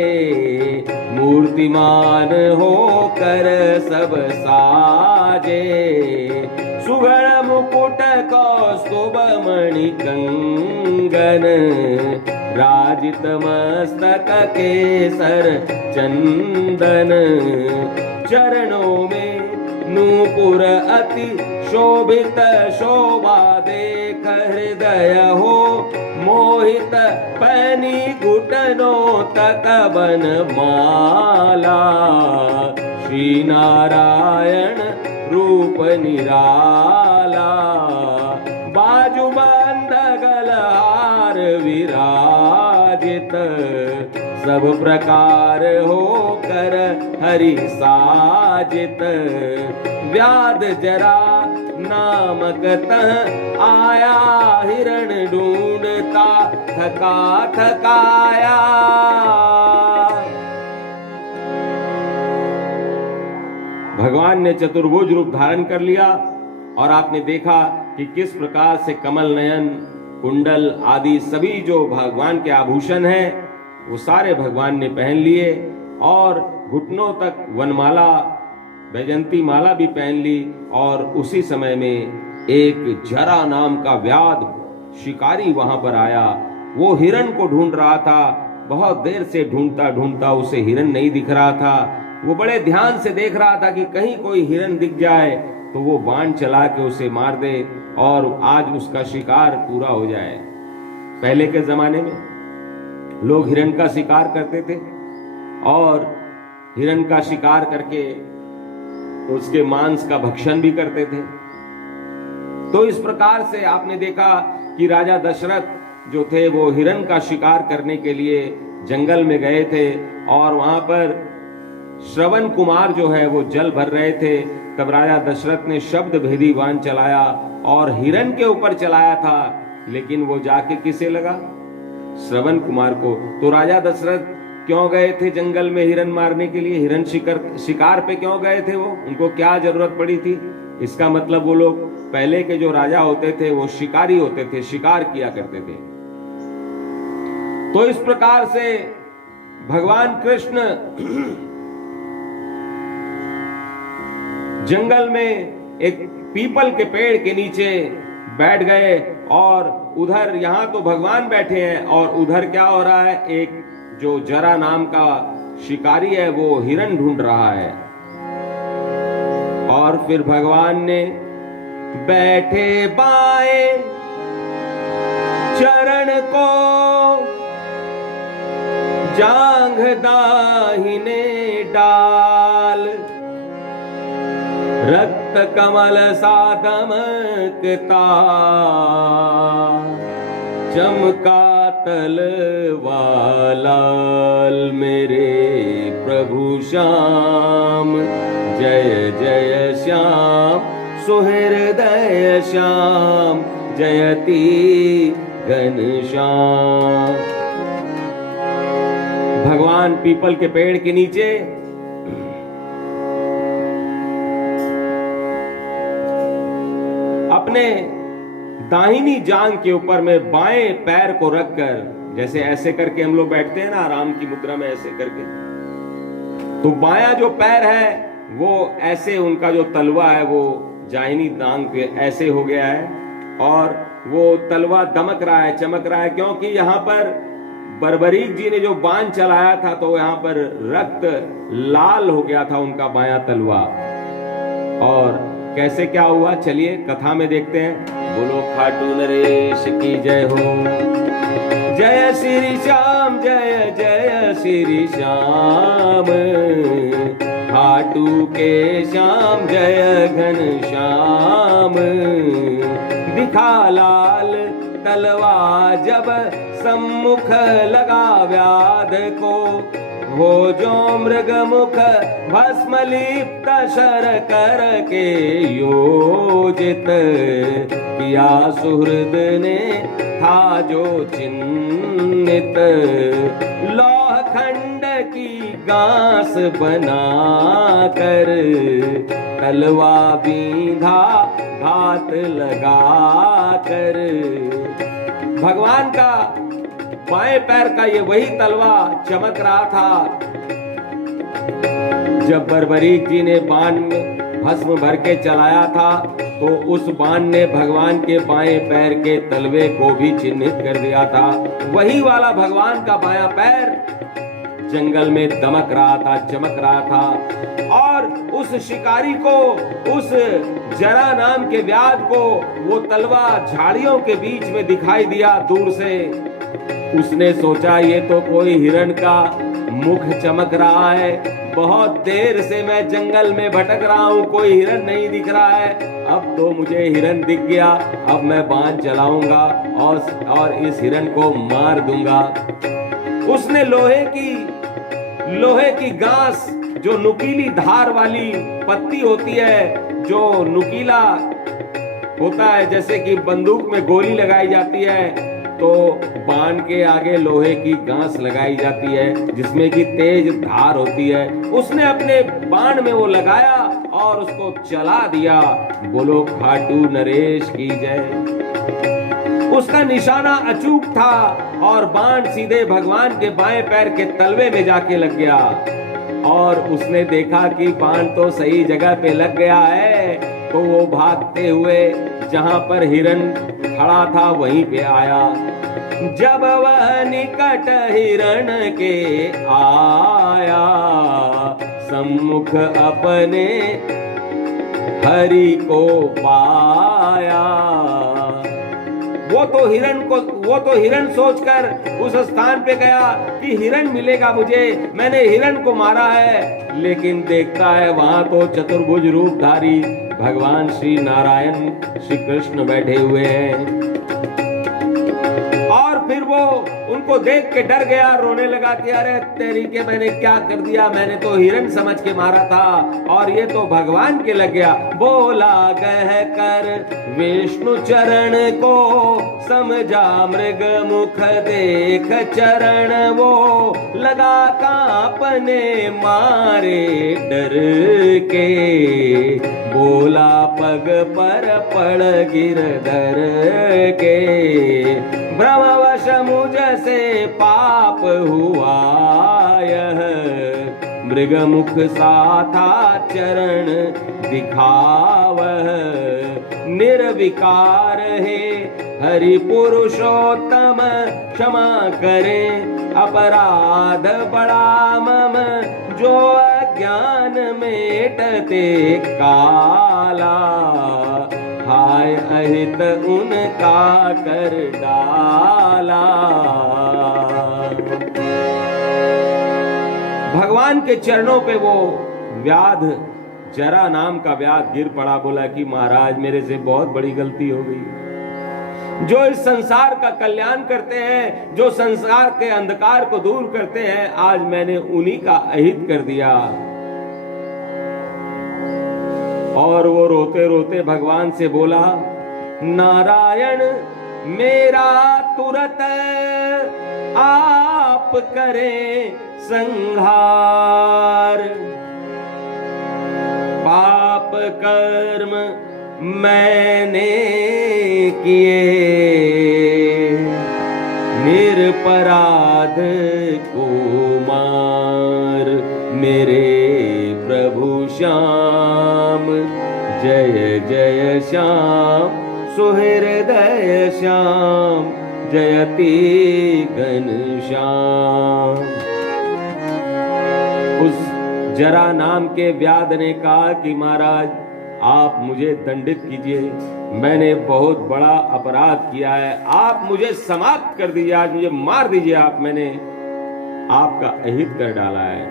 मूर्तिमान होकर सब साजे, सुगण मुकुट कौस्तुभ मणि कंगन, राजित मस्तक केसर चंदन, चरणों में नूपुर अति शोभित, शोभा देख हृदय हो मोहित, पहनी घुटनों तक बन माला, श्री नारायण रूप निराला, बाजूबंद गलहार विराजित, सब प्रकार होकर हरि साजित, व्याध जरा नामक तह आया, हिरण ढूंढता थका थकाया। भगवान ने चतुर्भुज रूप धारण कर लिया और आपने देखा कि किस प्रकार से कमल नयन, कुंडल आदि सभी जो भगवान के आभूषण हैं वो सारे भगवान ने पहन लिए और घुटनों तक वनमाला, वैजंती माला भी पहन ली। और उसी समय में एक जरा नाम का व्याध शिकारी वहां पर आया। वो हिरण को ढूंढ रहा था, बहुत देर से ढूंढता ढूंढता उसे हिरण नहीं दिख रहा था। वो बड़े ध्यान से देख रहा था कि कहीं कोई हिरन दिख जाए तो वो बाण चला के उसे मार दे और आज उसका शिकार पूरा हो जाए। पहले के जमाने में लोग हिरन का शिकार करते थे और हिरन का शिकार करके उसके मांस का भक्षण भी करते थे। तो इस प्रकार से आपने देखा कि राजा दशरथ जो थे वो हिरन का शिकार करने के लिए जंगल में गए थे और वहां पर श्रवण कुमार जो है वो जल भर रहे थे। तब राजा दशरथ ने शब्द भेदी बाण चलाया और हिरन के ऊपर चलाया था, लेकिन वो जाके किसे लगा? श्रवण कुमार को। तो राजा दशरथ क्यों गए थे जंगल में हिरन मारने के लिए? हिरन शिकार पे क्यों गए थे? वो उनको क्या जरूरत पड़ी थी? इसका मतलब वो लोग पहले के जो राजा होते थे वो शिकारी होते थे, शिकार किया करते थे। तो इस प्रकार से भगवान कृष्ण जंगल में एक पीपल के पेड़ के नीचे बैठ गए और उधर यहां तो भगवान बैठे हैं और उधर क्या हो रहा है? एक जो जरा नाम का शिकारी है वो हिरन ढूंढ रहा है। और फिर भगवान ने बैठे बाएं चरण को जांघ दाहिने डाल, रक्त कमल सा दमकता चमका तलवार लाल मेरे प्रभु श्याम, जय जय श्याम सुहृदय श्याम, जयति घनश्याम। भगवान पीपल के पेड़ के नीचे अपने दाहिनी जांघ के ऊपर में बाएं पैर को रखकर, जैसे ऐसे करके हम लोग बैठते हैं ना आराम की मुद्रा में, ऐसे करके, तो बायां जो पैर है वो ऐसे, उनका जो तलवा है वो दाहिनी जांघ पे ऐसे हो गया है और वो तलवा दमक रहा है, चमक रहा है, क्योंकि यहां पर बर्बरीक जी ने जो बाण चलाया था तो यहां पर रक्त लाल हो गया था उनका बायां तलवा। और कैसे क्या हुआ चलिए कथा में देखते हैं। बोलो खाटू नरेश की जय हो, जय श्री श्याम, जय जय श्री श्याम, खाटू के श्याम जय घन श्याम। दिखा लाल तलवा जब सम्मुख लगा व्याध को, हो जो मृग मुख भस्म लिप्त शर कर के योजित, किया सुहृद ने था जो चिन्हित, लौह खंड की गांस बना कर, तलवा बींधा घात लगा कर। भगवान का बाएं पैर का ये वही तलवा चमक रहा था जब बर्बरीक जी ने बाण भस्म भर के चलाया था, तो उस बाण ने भगवान के बाएं पैर के तलवे को भी चिन्हित कर दिया था। वही वाला भगवान का बायां पैर जंगल में दमक रहा था, चमक रहा था। और उस शिकारी को, उस जरा नाम के व्याध को वो तलवा झाड़ियों के बीच में दिखाई दिया दूर से। उसने सोचा ये तो कोई हिरण का मुख चमक रहा है, बहुत देर से मैं जंगल में भटक रहा हूँ, कोई हिरण नहीं दिख रहा है, अब तो मुझे हिरण दिख गया, अब मैं बाण चलाऊंगा और इस हिरण को मार दूंगा। उसने लोहे की गांस, जो नुकीली धार वाली पत्ती होती है, जो नुकीला होता है, जैसे कि बंदूक में गोली लगाई जाती है तो बाण के आगे लोहे की गांस लगाई जाती है जिसमें कि तेज धार होती है। उसने अपने बाण में वो लगाया और उसको चला दिया। बोलो खाटू नरेश की जय। उसका निशाना अचूक था और बाण सीधे भगवान के बाएं पैर के तलवे में जाके लग गया। और उसने देखा कि बाण तो सही जगह पे लग गया है, तो वो भागते हुए जहां पर हिरण खड़ा था वहीं पे आया। जब वह निकट हिरण के आया, सम्मुख अपने हरि को पाया। वो तो हिरण सोचकर उस स्थान पे गया कि हिरण मिलेगा मुझे, मैंने हिरण को मारा है, लेकिन देखता है वहां तो चतुर्भुज रूपधारी भगवान श्री नारायण श्री कृष्ण बैठे हुए हैं। और फिर वो उनको देख के डर गया, रोने लगा कि अरे तेरी के मैंने क्या कर दिया, मैंने तो हिरण समझ के मारा था और ये तो भगवान के लग गया। बोला कह कर विष्णु चरण को, समझा मृग मुख देख चरण वो, लगा कांपने मारे डर के, बोला पग पर पड़ गिरधर के, ब्रह्मवश मुझसे पाप हुआ यह, मृग मुख सा था चरण दिखावह, निर्विकार है हरि पुरुषोत्तम, क्षमा करें अपराध बड़ा मम, जो अज्ञान मेटते काला, हाय अहित उनका कर डाला। भगवान के चरणों पे वो व्याध, जरा नाम का व्याध गिर पड़ा, बोला कि महाराज मेरे से बहुत बड़ी गलती हो गई। जो इस संसार का कल्याण करते हैं, जो संसार के अंधकार को दूर करते हैं, आज मैंने उन्हीं का अहित कर दिया। और वो रोते रोते भगवान से बोला, नारायण मेरा तुरत आप करें संहार, पाप कर्म मैंने किए, निरपराध को मार, मेरे प्रभु श्याम, जय जय श्याम, सुहृदय श्याम, जयति घनश्याम। उस जरा नाम के व्याध ने कहा कि महाराज आप मुझे दंडित कीजिए, मैंने बहुत बड़ा अपराध किया है, आप मुझे समाप्त कर दीजिए, आज मुझे मार दीजिए आप, मैंने आपका अहित कर डाला है।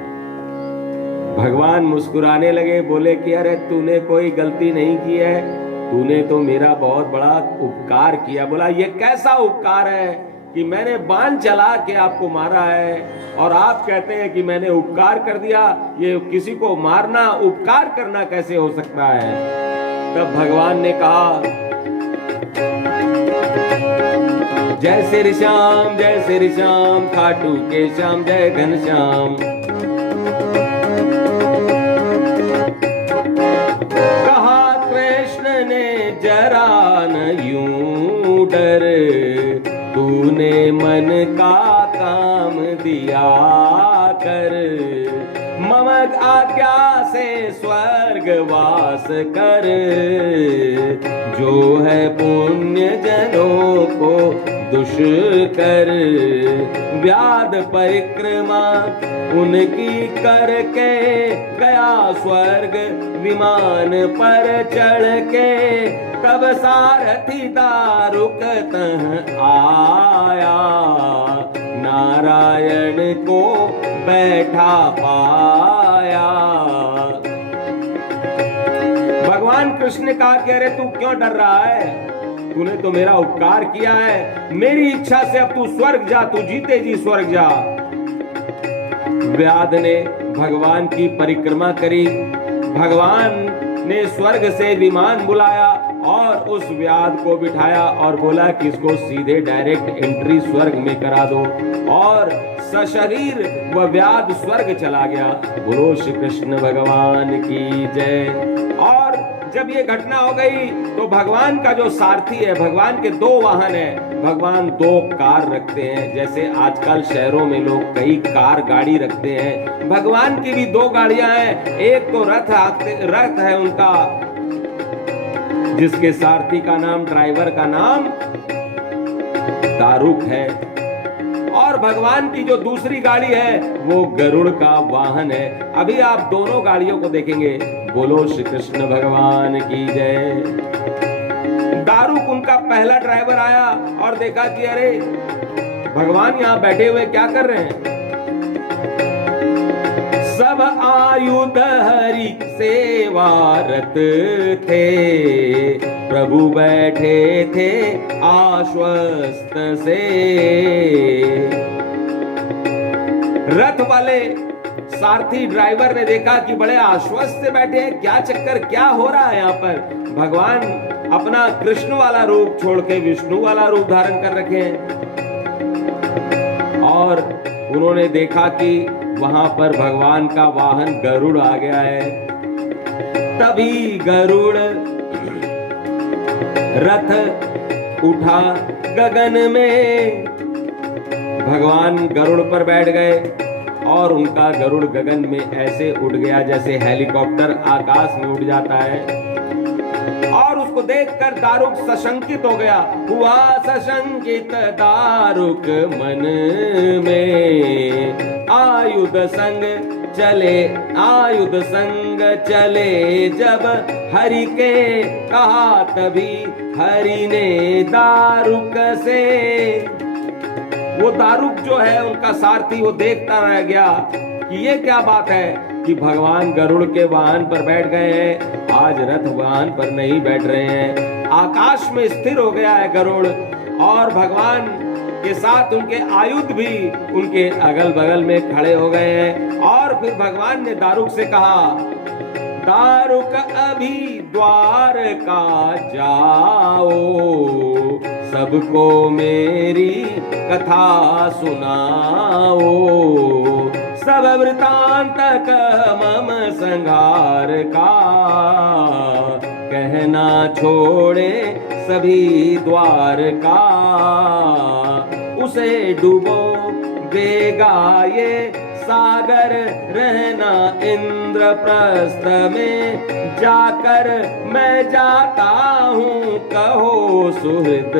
भगवान मुस्कुराने लगे, बोले कि अरे तूने कोई गलती नहीं की है, तूने तो मेरा बहुत बड़ा उपकार किया। बोला ये कैसा उपकार है कि मैंने बाण चला के आपको मारा है और आप कहते हैं कि मैंने उपकार कर दिया। ये किसी को मारना उपकार करना कैसे हो सकता है? तब भगवान ने कहा, जय श्री श्याम, जय श्री श्याम, खाटू के श्याम, जय घनश्याम। कहा कृष्ण ने जरा न यूं डर, तूने मन का काम दिया कर, मम आज्ञा से स्वर्ग वास कर, जो है पुण्य जनों को दुष्कर, व्याध परिक्रमा उनकी करके, गया स्वर्ग विमान पर चढ़ के, तब सारथी दारुक तह आया, नारायण को बैठा पाया। भगवान कृष्ण ने कहा कि अरे तू क्यों डर रहा है, तूने तो मेरा उपकार किया है, मेरी इच्छा से अब तू स्वर्ग जा, तू जीते जी स्वर्ग जा। व्याध ने भगवान की परिक्रमा करी, भगवान ने स्वर्ग से विमान बुलाया और उस व्याध को बिठाया और बोला कि इसको सीधे डायरेक्ट एंट्री स्वर्ग में करा दो, और सशरीर वह व्याध स्वर्ग चला गया। बोलो श्री कृष्ण भगवान की जय। और जब ये घटना हो गई तो भगवान का जो सारथी है, भगवान के दो वाहन है, भगवान दो कार रखते हैं, जैसे आजकल शहरों में लोग कई कार गाड़ी रखते हैं, भगवान की भी दो गाड़ियां हैं। एक तो रथ है उनका, जिसके सारथी का नाम, ड्राइवर का नाम दारुक है, और और भगवान की जो दूसरी गाड़ी है वो गरुड़ का वाहन है। अभी आप दोनों गाड़ियों को देखेंगे। बोलो श्री कृष्ण भगवान की जय। दारुक उनका पहला ड्राइवर आया और देखा कि अरे भगवान यहाँ बैठे हुए क्या कर रहे हैं। सब आयुध हरि सेवारत थे, प्रभु बैठे थे आश्वस्त से। रथ वाले सारथी ड्राइवर ने देखा कि बड़े आश्वस्त से बैठे हैं, क्या चक्कर, क्या हो रहा है यहाँ पर। भगवान अपना कृष्ण वाला रूप छोड़ के विष्णु वाला रूप धारण कर रखे हैं। और उन्होंने देखा कि वहां पर भगवान का वाहन गरुड़ आ गया है। तभी गरुड़ रथ उठा गगन में, भगवान गरुड़ पर बैठ गए और उनका गरुड़ गगन में ऐसे उड़ गया जैसे हेलीकॉप्टर आकाश में उड़ जाता है। और उसको देखकर दारुक सशंकित हो गया। हुआ सशंकित दारुक मन में, आयुध संग चले जब हरि के कहा, तभी हरि ने दारुक से। वो दारुक जो है उनका सारथी, वो देखता रह गया कि ये क्या बात है कि भगवान गरुड़ के वाहन पर बैठ गए हैं, आज रथ वाहन पर नहीं बैठ रहे हैं। आकाश में स्थिर हो गया है गरुड़, और भगवान के साथ उनके आयुध भी उनके अगल बगल में खड़े हो गए हैं। और फिर भगवान ने दारुक से कहा, दारुक अभी द्वार का जाओ, सबको मेरी कथा सुनाओ। सब वृतांत मम संहार का, कहना छोड़े सभी द्वार का। उसे डूबो बेगा ये सागर, रहना इंद्रप्रस्थ में जाकर। मैं जाता हूँ कहो सुहृद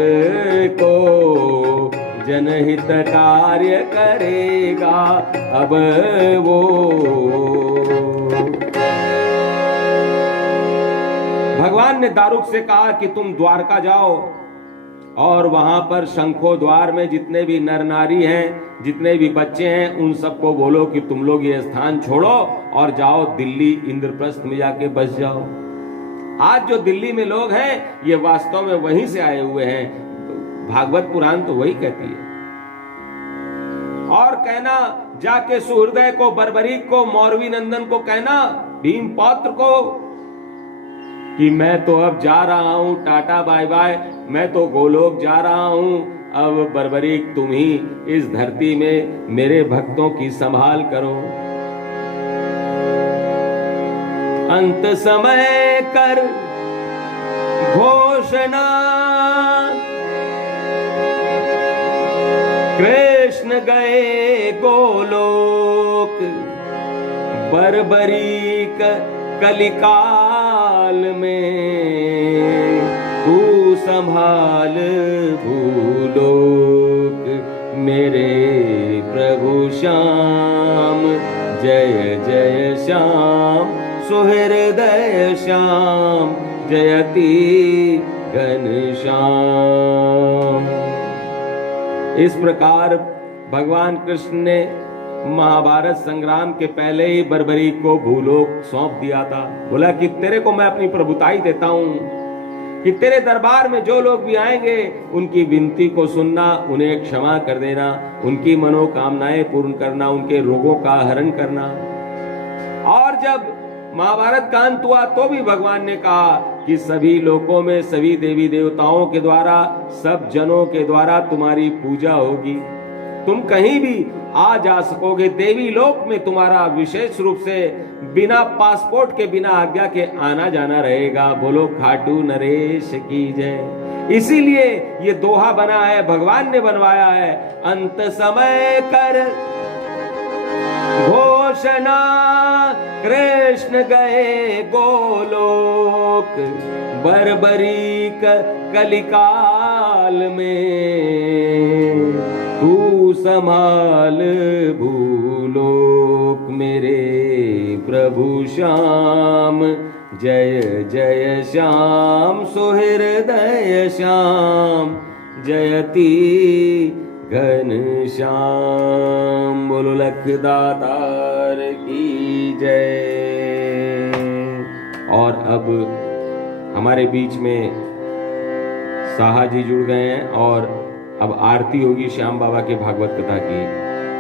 को, जनहित कार्य करेगा अब वो। भगवान ने दारुक से कहा कि तुम द्वारका जाओ और वहां पर शंखो द्वार में जितने भी नर नारी हैं, जितने भी बच्चे हैं, उन सबको बोलो कि तुम लोग ये स्थान छोड़ो और जाओ दिल्ली इंद्रप्रस्थ में जाके बस जाओ। आज जो दिल्ली में लोग हैं ये वास्तव में वहीं से आए हुए हैं। भागवत पुराण तो वही कहती है। और कहना जाके सुहृदय को, बर्बरीक को, मौरवी नंदन को कहना, भीम पौत्र को कि मैं तो अब जा रहा हूं, टाटा बाय बाय, मैं तो गोलोक जा रहा हूं। अब बर्बरीक तुम ही इस धरती में मेरे भक्तों की संभाल करो। अंत समय कर घोषणा, कृष्ण गए गोलोक, बर्बरीक कलिकाल में तू संभाल भूलोक। मेरे प्रभु श्याम, जय जय श्याम, सुहृदय श्याम, जयति घनश्याम। इस प्रकार भगवान कृष्ण ने महाभारत संग्राम के पहले ही बर्बरीक को भूलोक सौंप दिया था। बोला कि तेरे को मैं अपनी प्रभुताई देता हूं कि तेरे दरबार में जो लोग भी आएंगे उनकी विनती को सुनना, उन्हें क्षमा कर देना, उनकी मनोकामनाएं पूर्ण करना, उनके रोगों का हरण करना। और जब महाभारत का अंत हुआ तो भी भगवान ने कहा कि सभी लोकों में सभी देवी देवताओं के द्वारा, सब जनों के द्वारा तुम्हारी पूजा होगी। तुम कहीं भी आ जा सकोगे। देवी लोक में तुम्हारा विशेष रूप से बिना पासपोर्ट के, बिना आज्ञा के आना जाना रहेगा। बोलो खाटू नरेश की जय। इसीलिए ये दोहा बना है, भगवान ने बनवाया है। अंत समय कर घोषणा, कृष्ण गए गोलोक, बर्बरीक कलिकाल में तू संभाल भूलोक मेरे प्रभु श्याम। जय जय श्याम सुहृदय श्याम, जयति घन श्याम। बोलो लखदातार की जय। और अब हमारे बीच में साहा जी जुड़ गए हैं और अब आरती होगी श्याम बाबा के भागवत कथा की।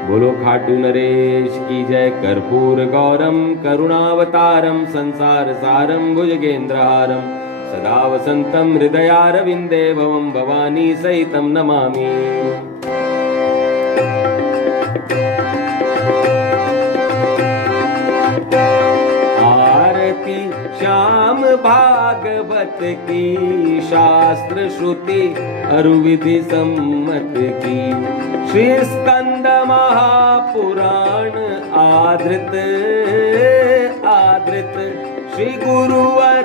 बोलो खाटू नरेश की जय। कर्पूर गौरम करुणावतारम संसार सारम भुजगेंद्रहारम सदा वसंतम हृदयारविंदे भवम भवानी सहितम नमामि। आरती श्याम भागवत की, शास्त्र श्रुति अरुविधि सम्मत की। श्री स्कंद महापुराण आधृत श्री गुरुवर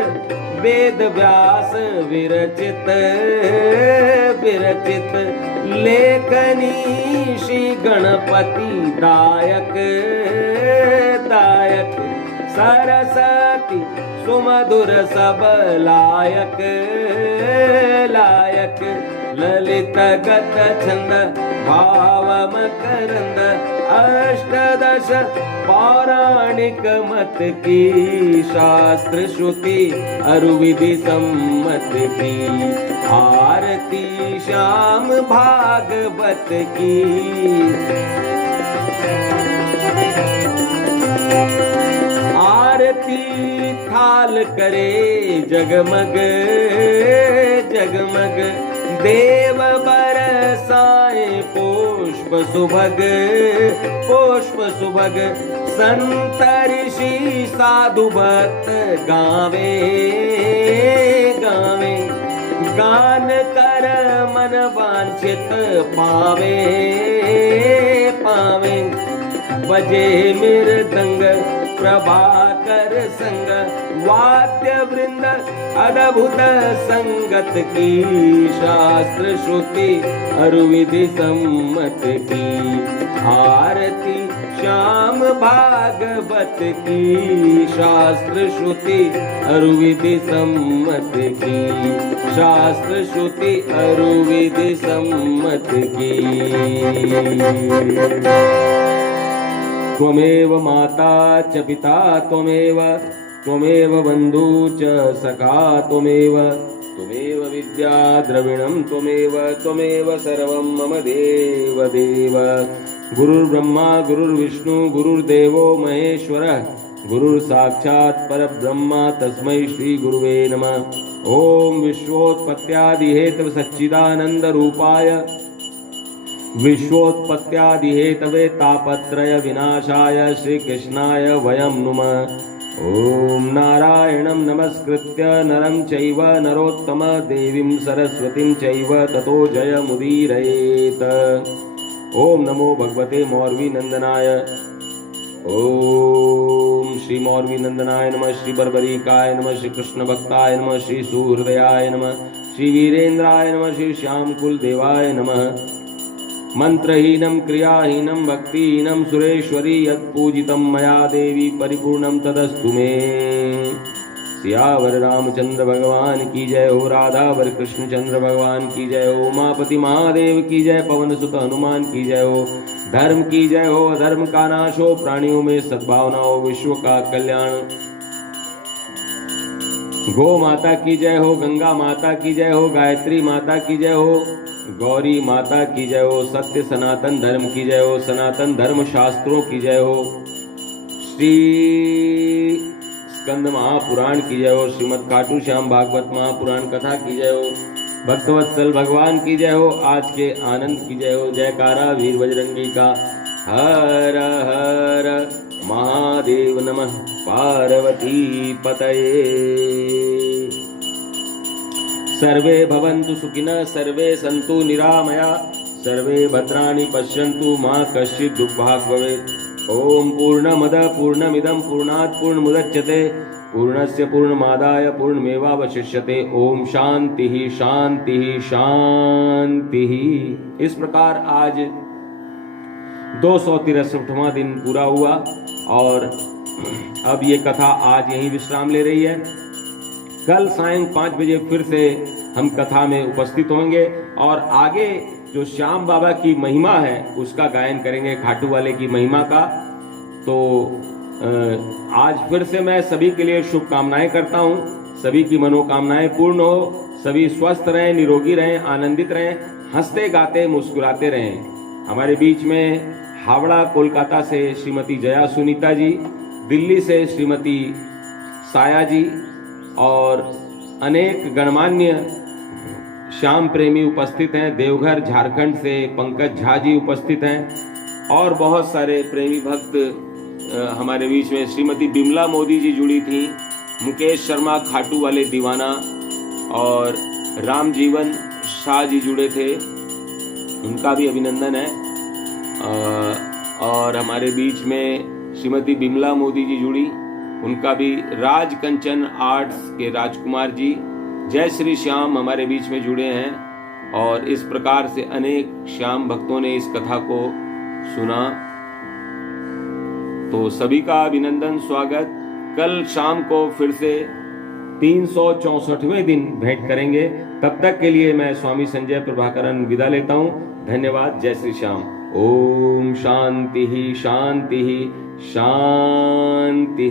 वेद व्यास विरचित लेखनी श्री गणपति दायक सरस्वती सुमधुर सब लायक ललित गत छंद भाव मकरंद अष्टदश पौराणिक मत की। शास्त्र श्रुति अरुविधि सम्मत की। आरती श्याम भागवत की। आरती थाल करे जगमग जगमग, देव बरसाए पुष्प सुभग। संत ऋषि साधु भक्त गावे गान कर मन वांछित पावे। बजे मृदंग प्रभाकर संग, वाद्य वृंद अद्भुत संगत की। शास्त्र श्रुति अरुविधि सम्मत की। आरती श्याम भागवत की। शास्त्र श्रुति अरुविधि सम्मत की। शास्त्र श्रुति अरुविधि सम्मत की। त्वमेव माता च पिता त्वमेव बन्धु च सखा त्वमेव विद्या द्रविणं त्वमेव सर्वं मम देव देव। गुरुर्ब्रह्मा गुरुर्विष्णु गुरुर्देवो महेश्वरः, गुरुर्साक्षात् परब्रह्म तस्मै श्री गुरुवे नमः। ओम विश्वोत्पत्त्यादि हेतु सच्चिदानंद रूपाय, विश्वोत्पत्त्यादिहेतवे तापत्रय विनाशाय श्री कृष्णाय वयं नुमः। ओम नारायणं नमस्कृत्य नरं चैव नरोत्तम देवीं सरस्वतीं चैव ततो जयमुदीरयेत्। ओम नमो भगवते मौर्वी नंदनाय। ओम श्री मौर्वी नंदनाय नमः। श्री बर्बरीकाय नमः। श्री कृष्ण भक्ताय नमः। श्री सुहृदयाय नमः। श्री वीरेन्द्राय नमः। श्री श्याम कुल देवाय नमः। मंत्रहीनं क्रियाहीनं भक्तिहीनं सुरेश्वरी यत्पूजितं मया देवी परिपूर्णं तदस्तु मे। सियावर रामचंद्र भगवान की जय हो। राधावर कृष्णचंद्र भगवान की जय हो। उमापति महादेव की जय। पवन सुत हनुमान की जय हो। धर्म की जय हो। अधर्म का नाश हो। प्राणियों में सद्भावना हो। विश्व का कल्याण। गो माता की जय हो। गंगा माता की जय हो। गायत्री माता की जय हो। गौरी माता की जय हो। सत्य सनातन धर्म की जय हो। सनातन धर्म शास्त्रों की जय हो। श्री स्कंद महापुराण की जय हो। श्रीमद खाटू श्याम भागवत महापुराण कथा की जय हो। भक्तवत्सल भगवान की जय हो। आज के आनंद की जय हो। जयकारा वीर बजरंगी का। हर हर महादेव नमः। पार्वती पतये। सर्वे भवन्तु सुखिनः, सर्वे सन्तु निरामया, सर्वे भद्राणि पश्यन्तु मा कश्चित् दुःखभाग् भवेत्। ओम पूर्णमद पूर्णमिदं पूर्णात् पूर्णमुदच्यते पूर्णस्य पूर्णमादाय पूर्णमेवावशिष्यते। ओम शांति शांति शांति। इस प्रकार आज 263वां दिन पूरा हुआ और अब ये कथा आज यहीं विश्राम ले रही है। कल सायं 5 बजे फिर से हम कथा में उपस्थित होंगे और आगे जो श्याम बाबा की महिमा है उसका गायन करेंगे, खाटू वाले की महिमा का। तो आज फिर से मैं सभी के लिए शुभकामनाएं करता हूं, सभी की मनोकामनाएं पूर्ण हो, सभी स्वस्थ रहें, निरोगी रहें, आनंदित रहें, हंसते गाते मुस्कुराते रहें। हमारे बीच में हावड़ा कोलकाता से श्रीमती जया सुनीता जी, दिल्ली से श्रीमती साया जी और अनेक गणमान्य श्याम प्रेमी उपस्थित हैं। देवघर झारखंड से पंकज झा जी उपस्थित हैं और बहुत सारे प्रेमी भक्त हमारे बीच में श्रीमती बिमला मोदी जी जुड़ी थी, मुकेश शर्मा खाटू वाले दीवाना और रामजीवन शाह जी जुड़े थे, उनका भी अभिनंदन है। और हमारे बीच में श्रीमती बिमला मोदी जी जुड़ी, उनका भी। राज कंचन आर्ट्स के राजकुमार जी, जय श्री श्याम हमारे बीच में जुड़े हैं और इस प्रकार से अनेक श्याम भक्तों ने इस कथा को सुना। तो सभी का अभिनंदन, स्वागत। कल शाम को फिर से 364वें दिन भेंट करेंगे। तब तक के लिए मैं स्वामी संजय प्रभाकरन विदा लेता हूँ। धन्यवाद। जय श्री श्याम। ओम शांति शांति शांति।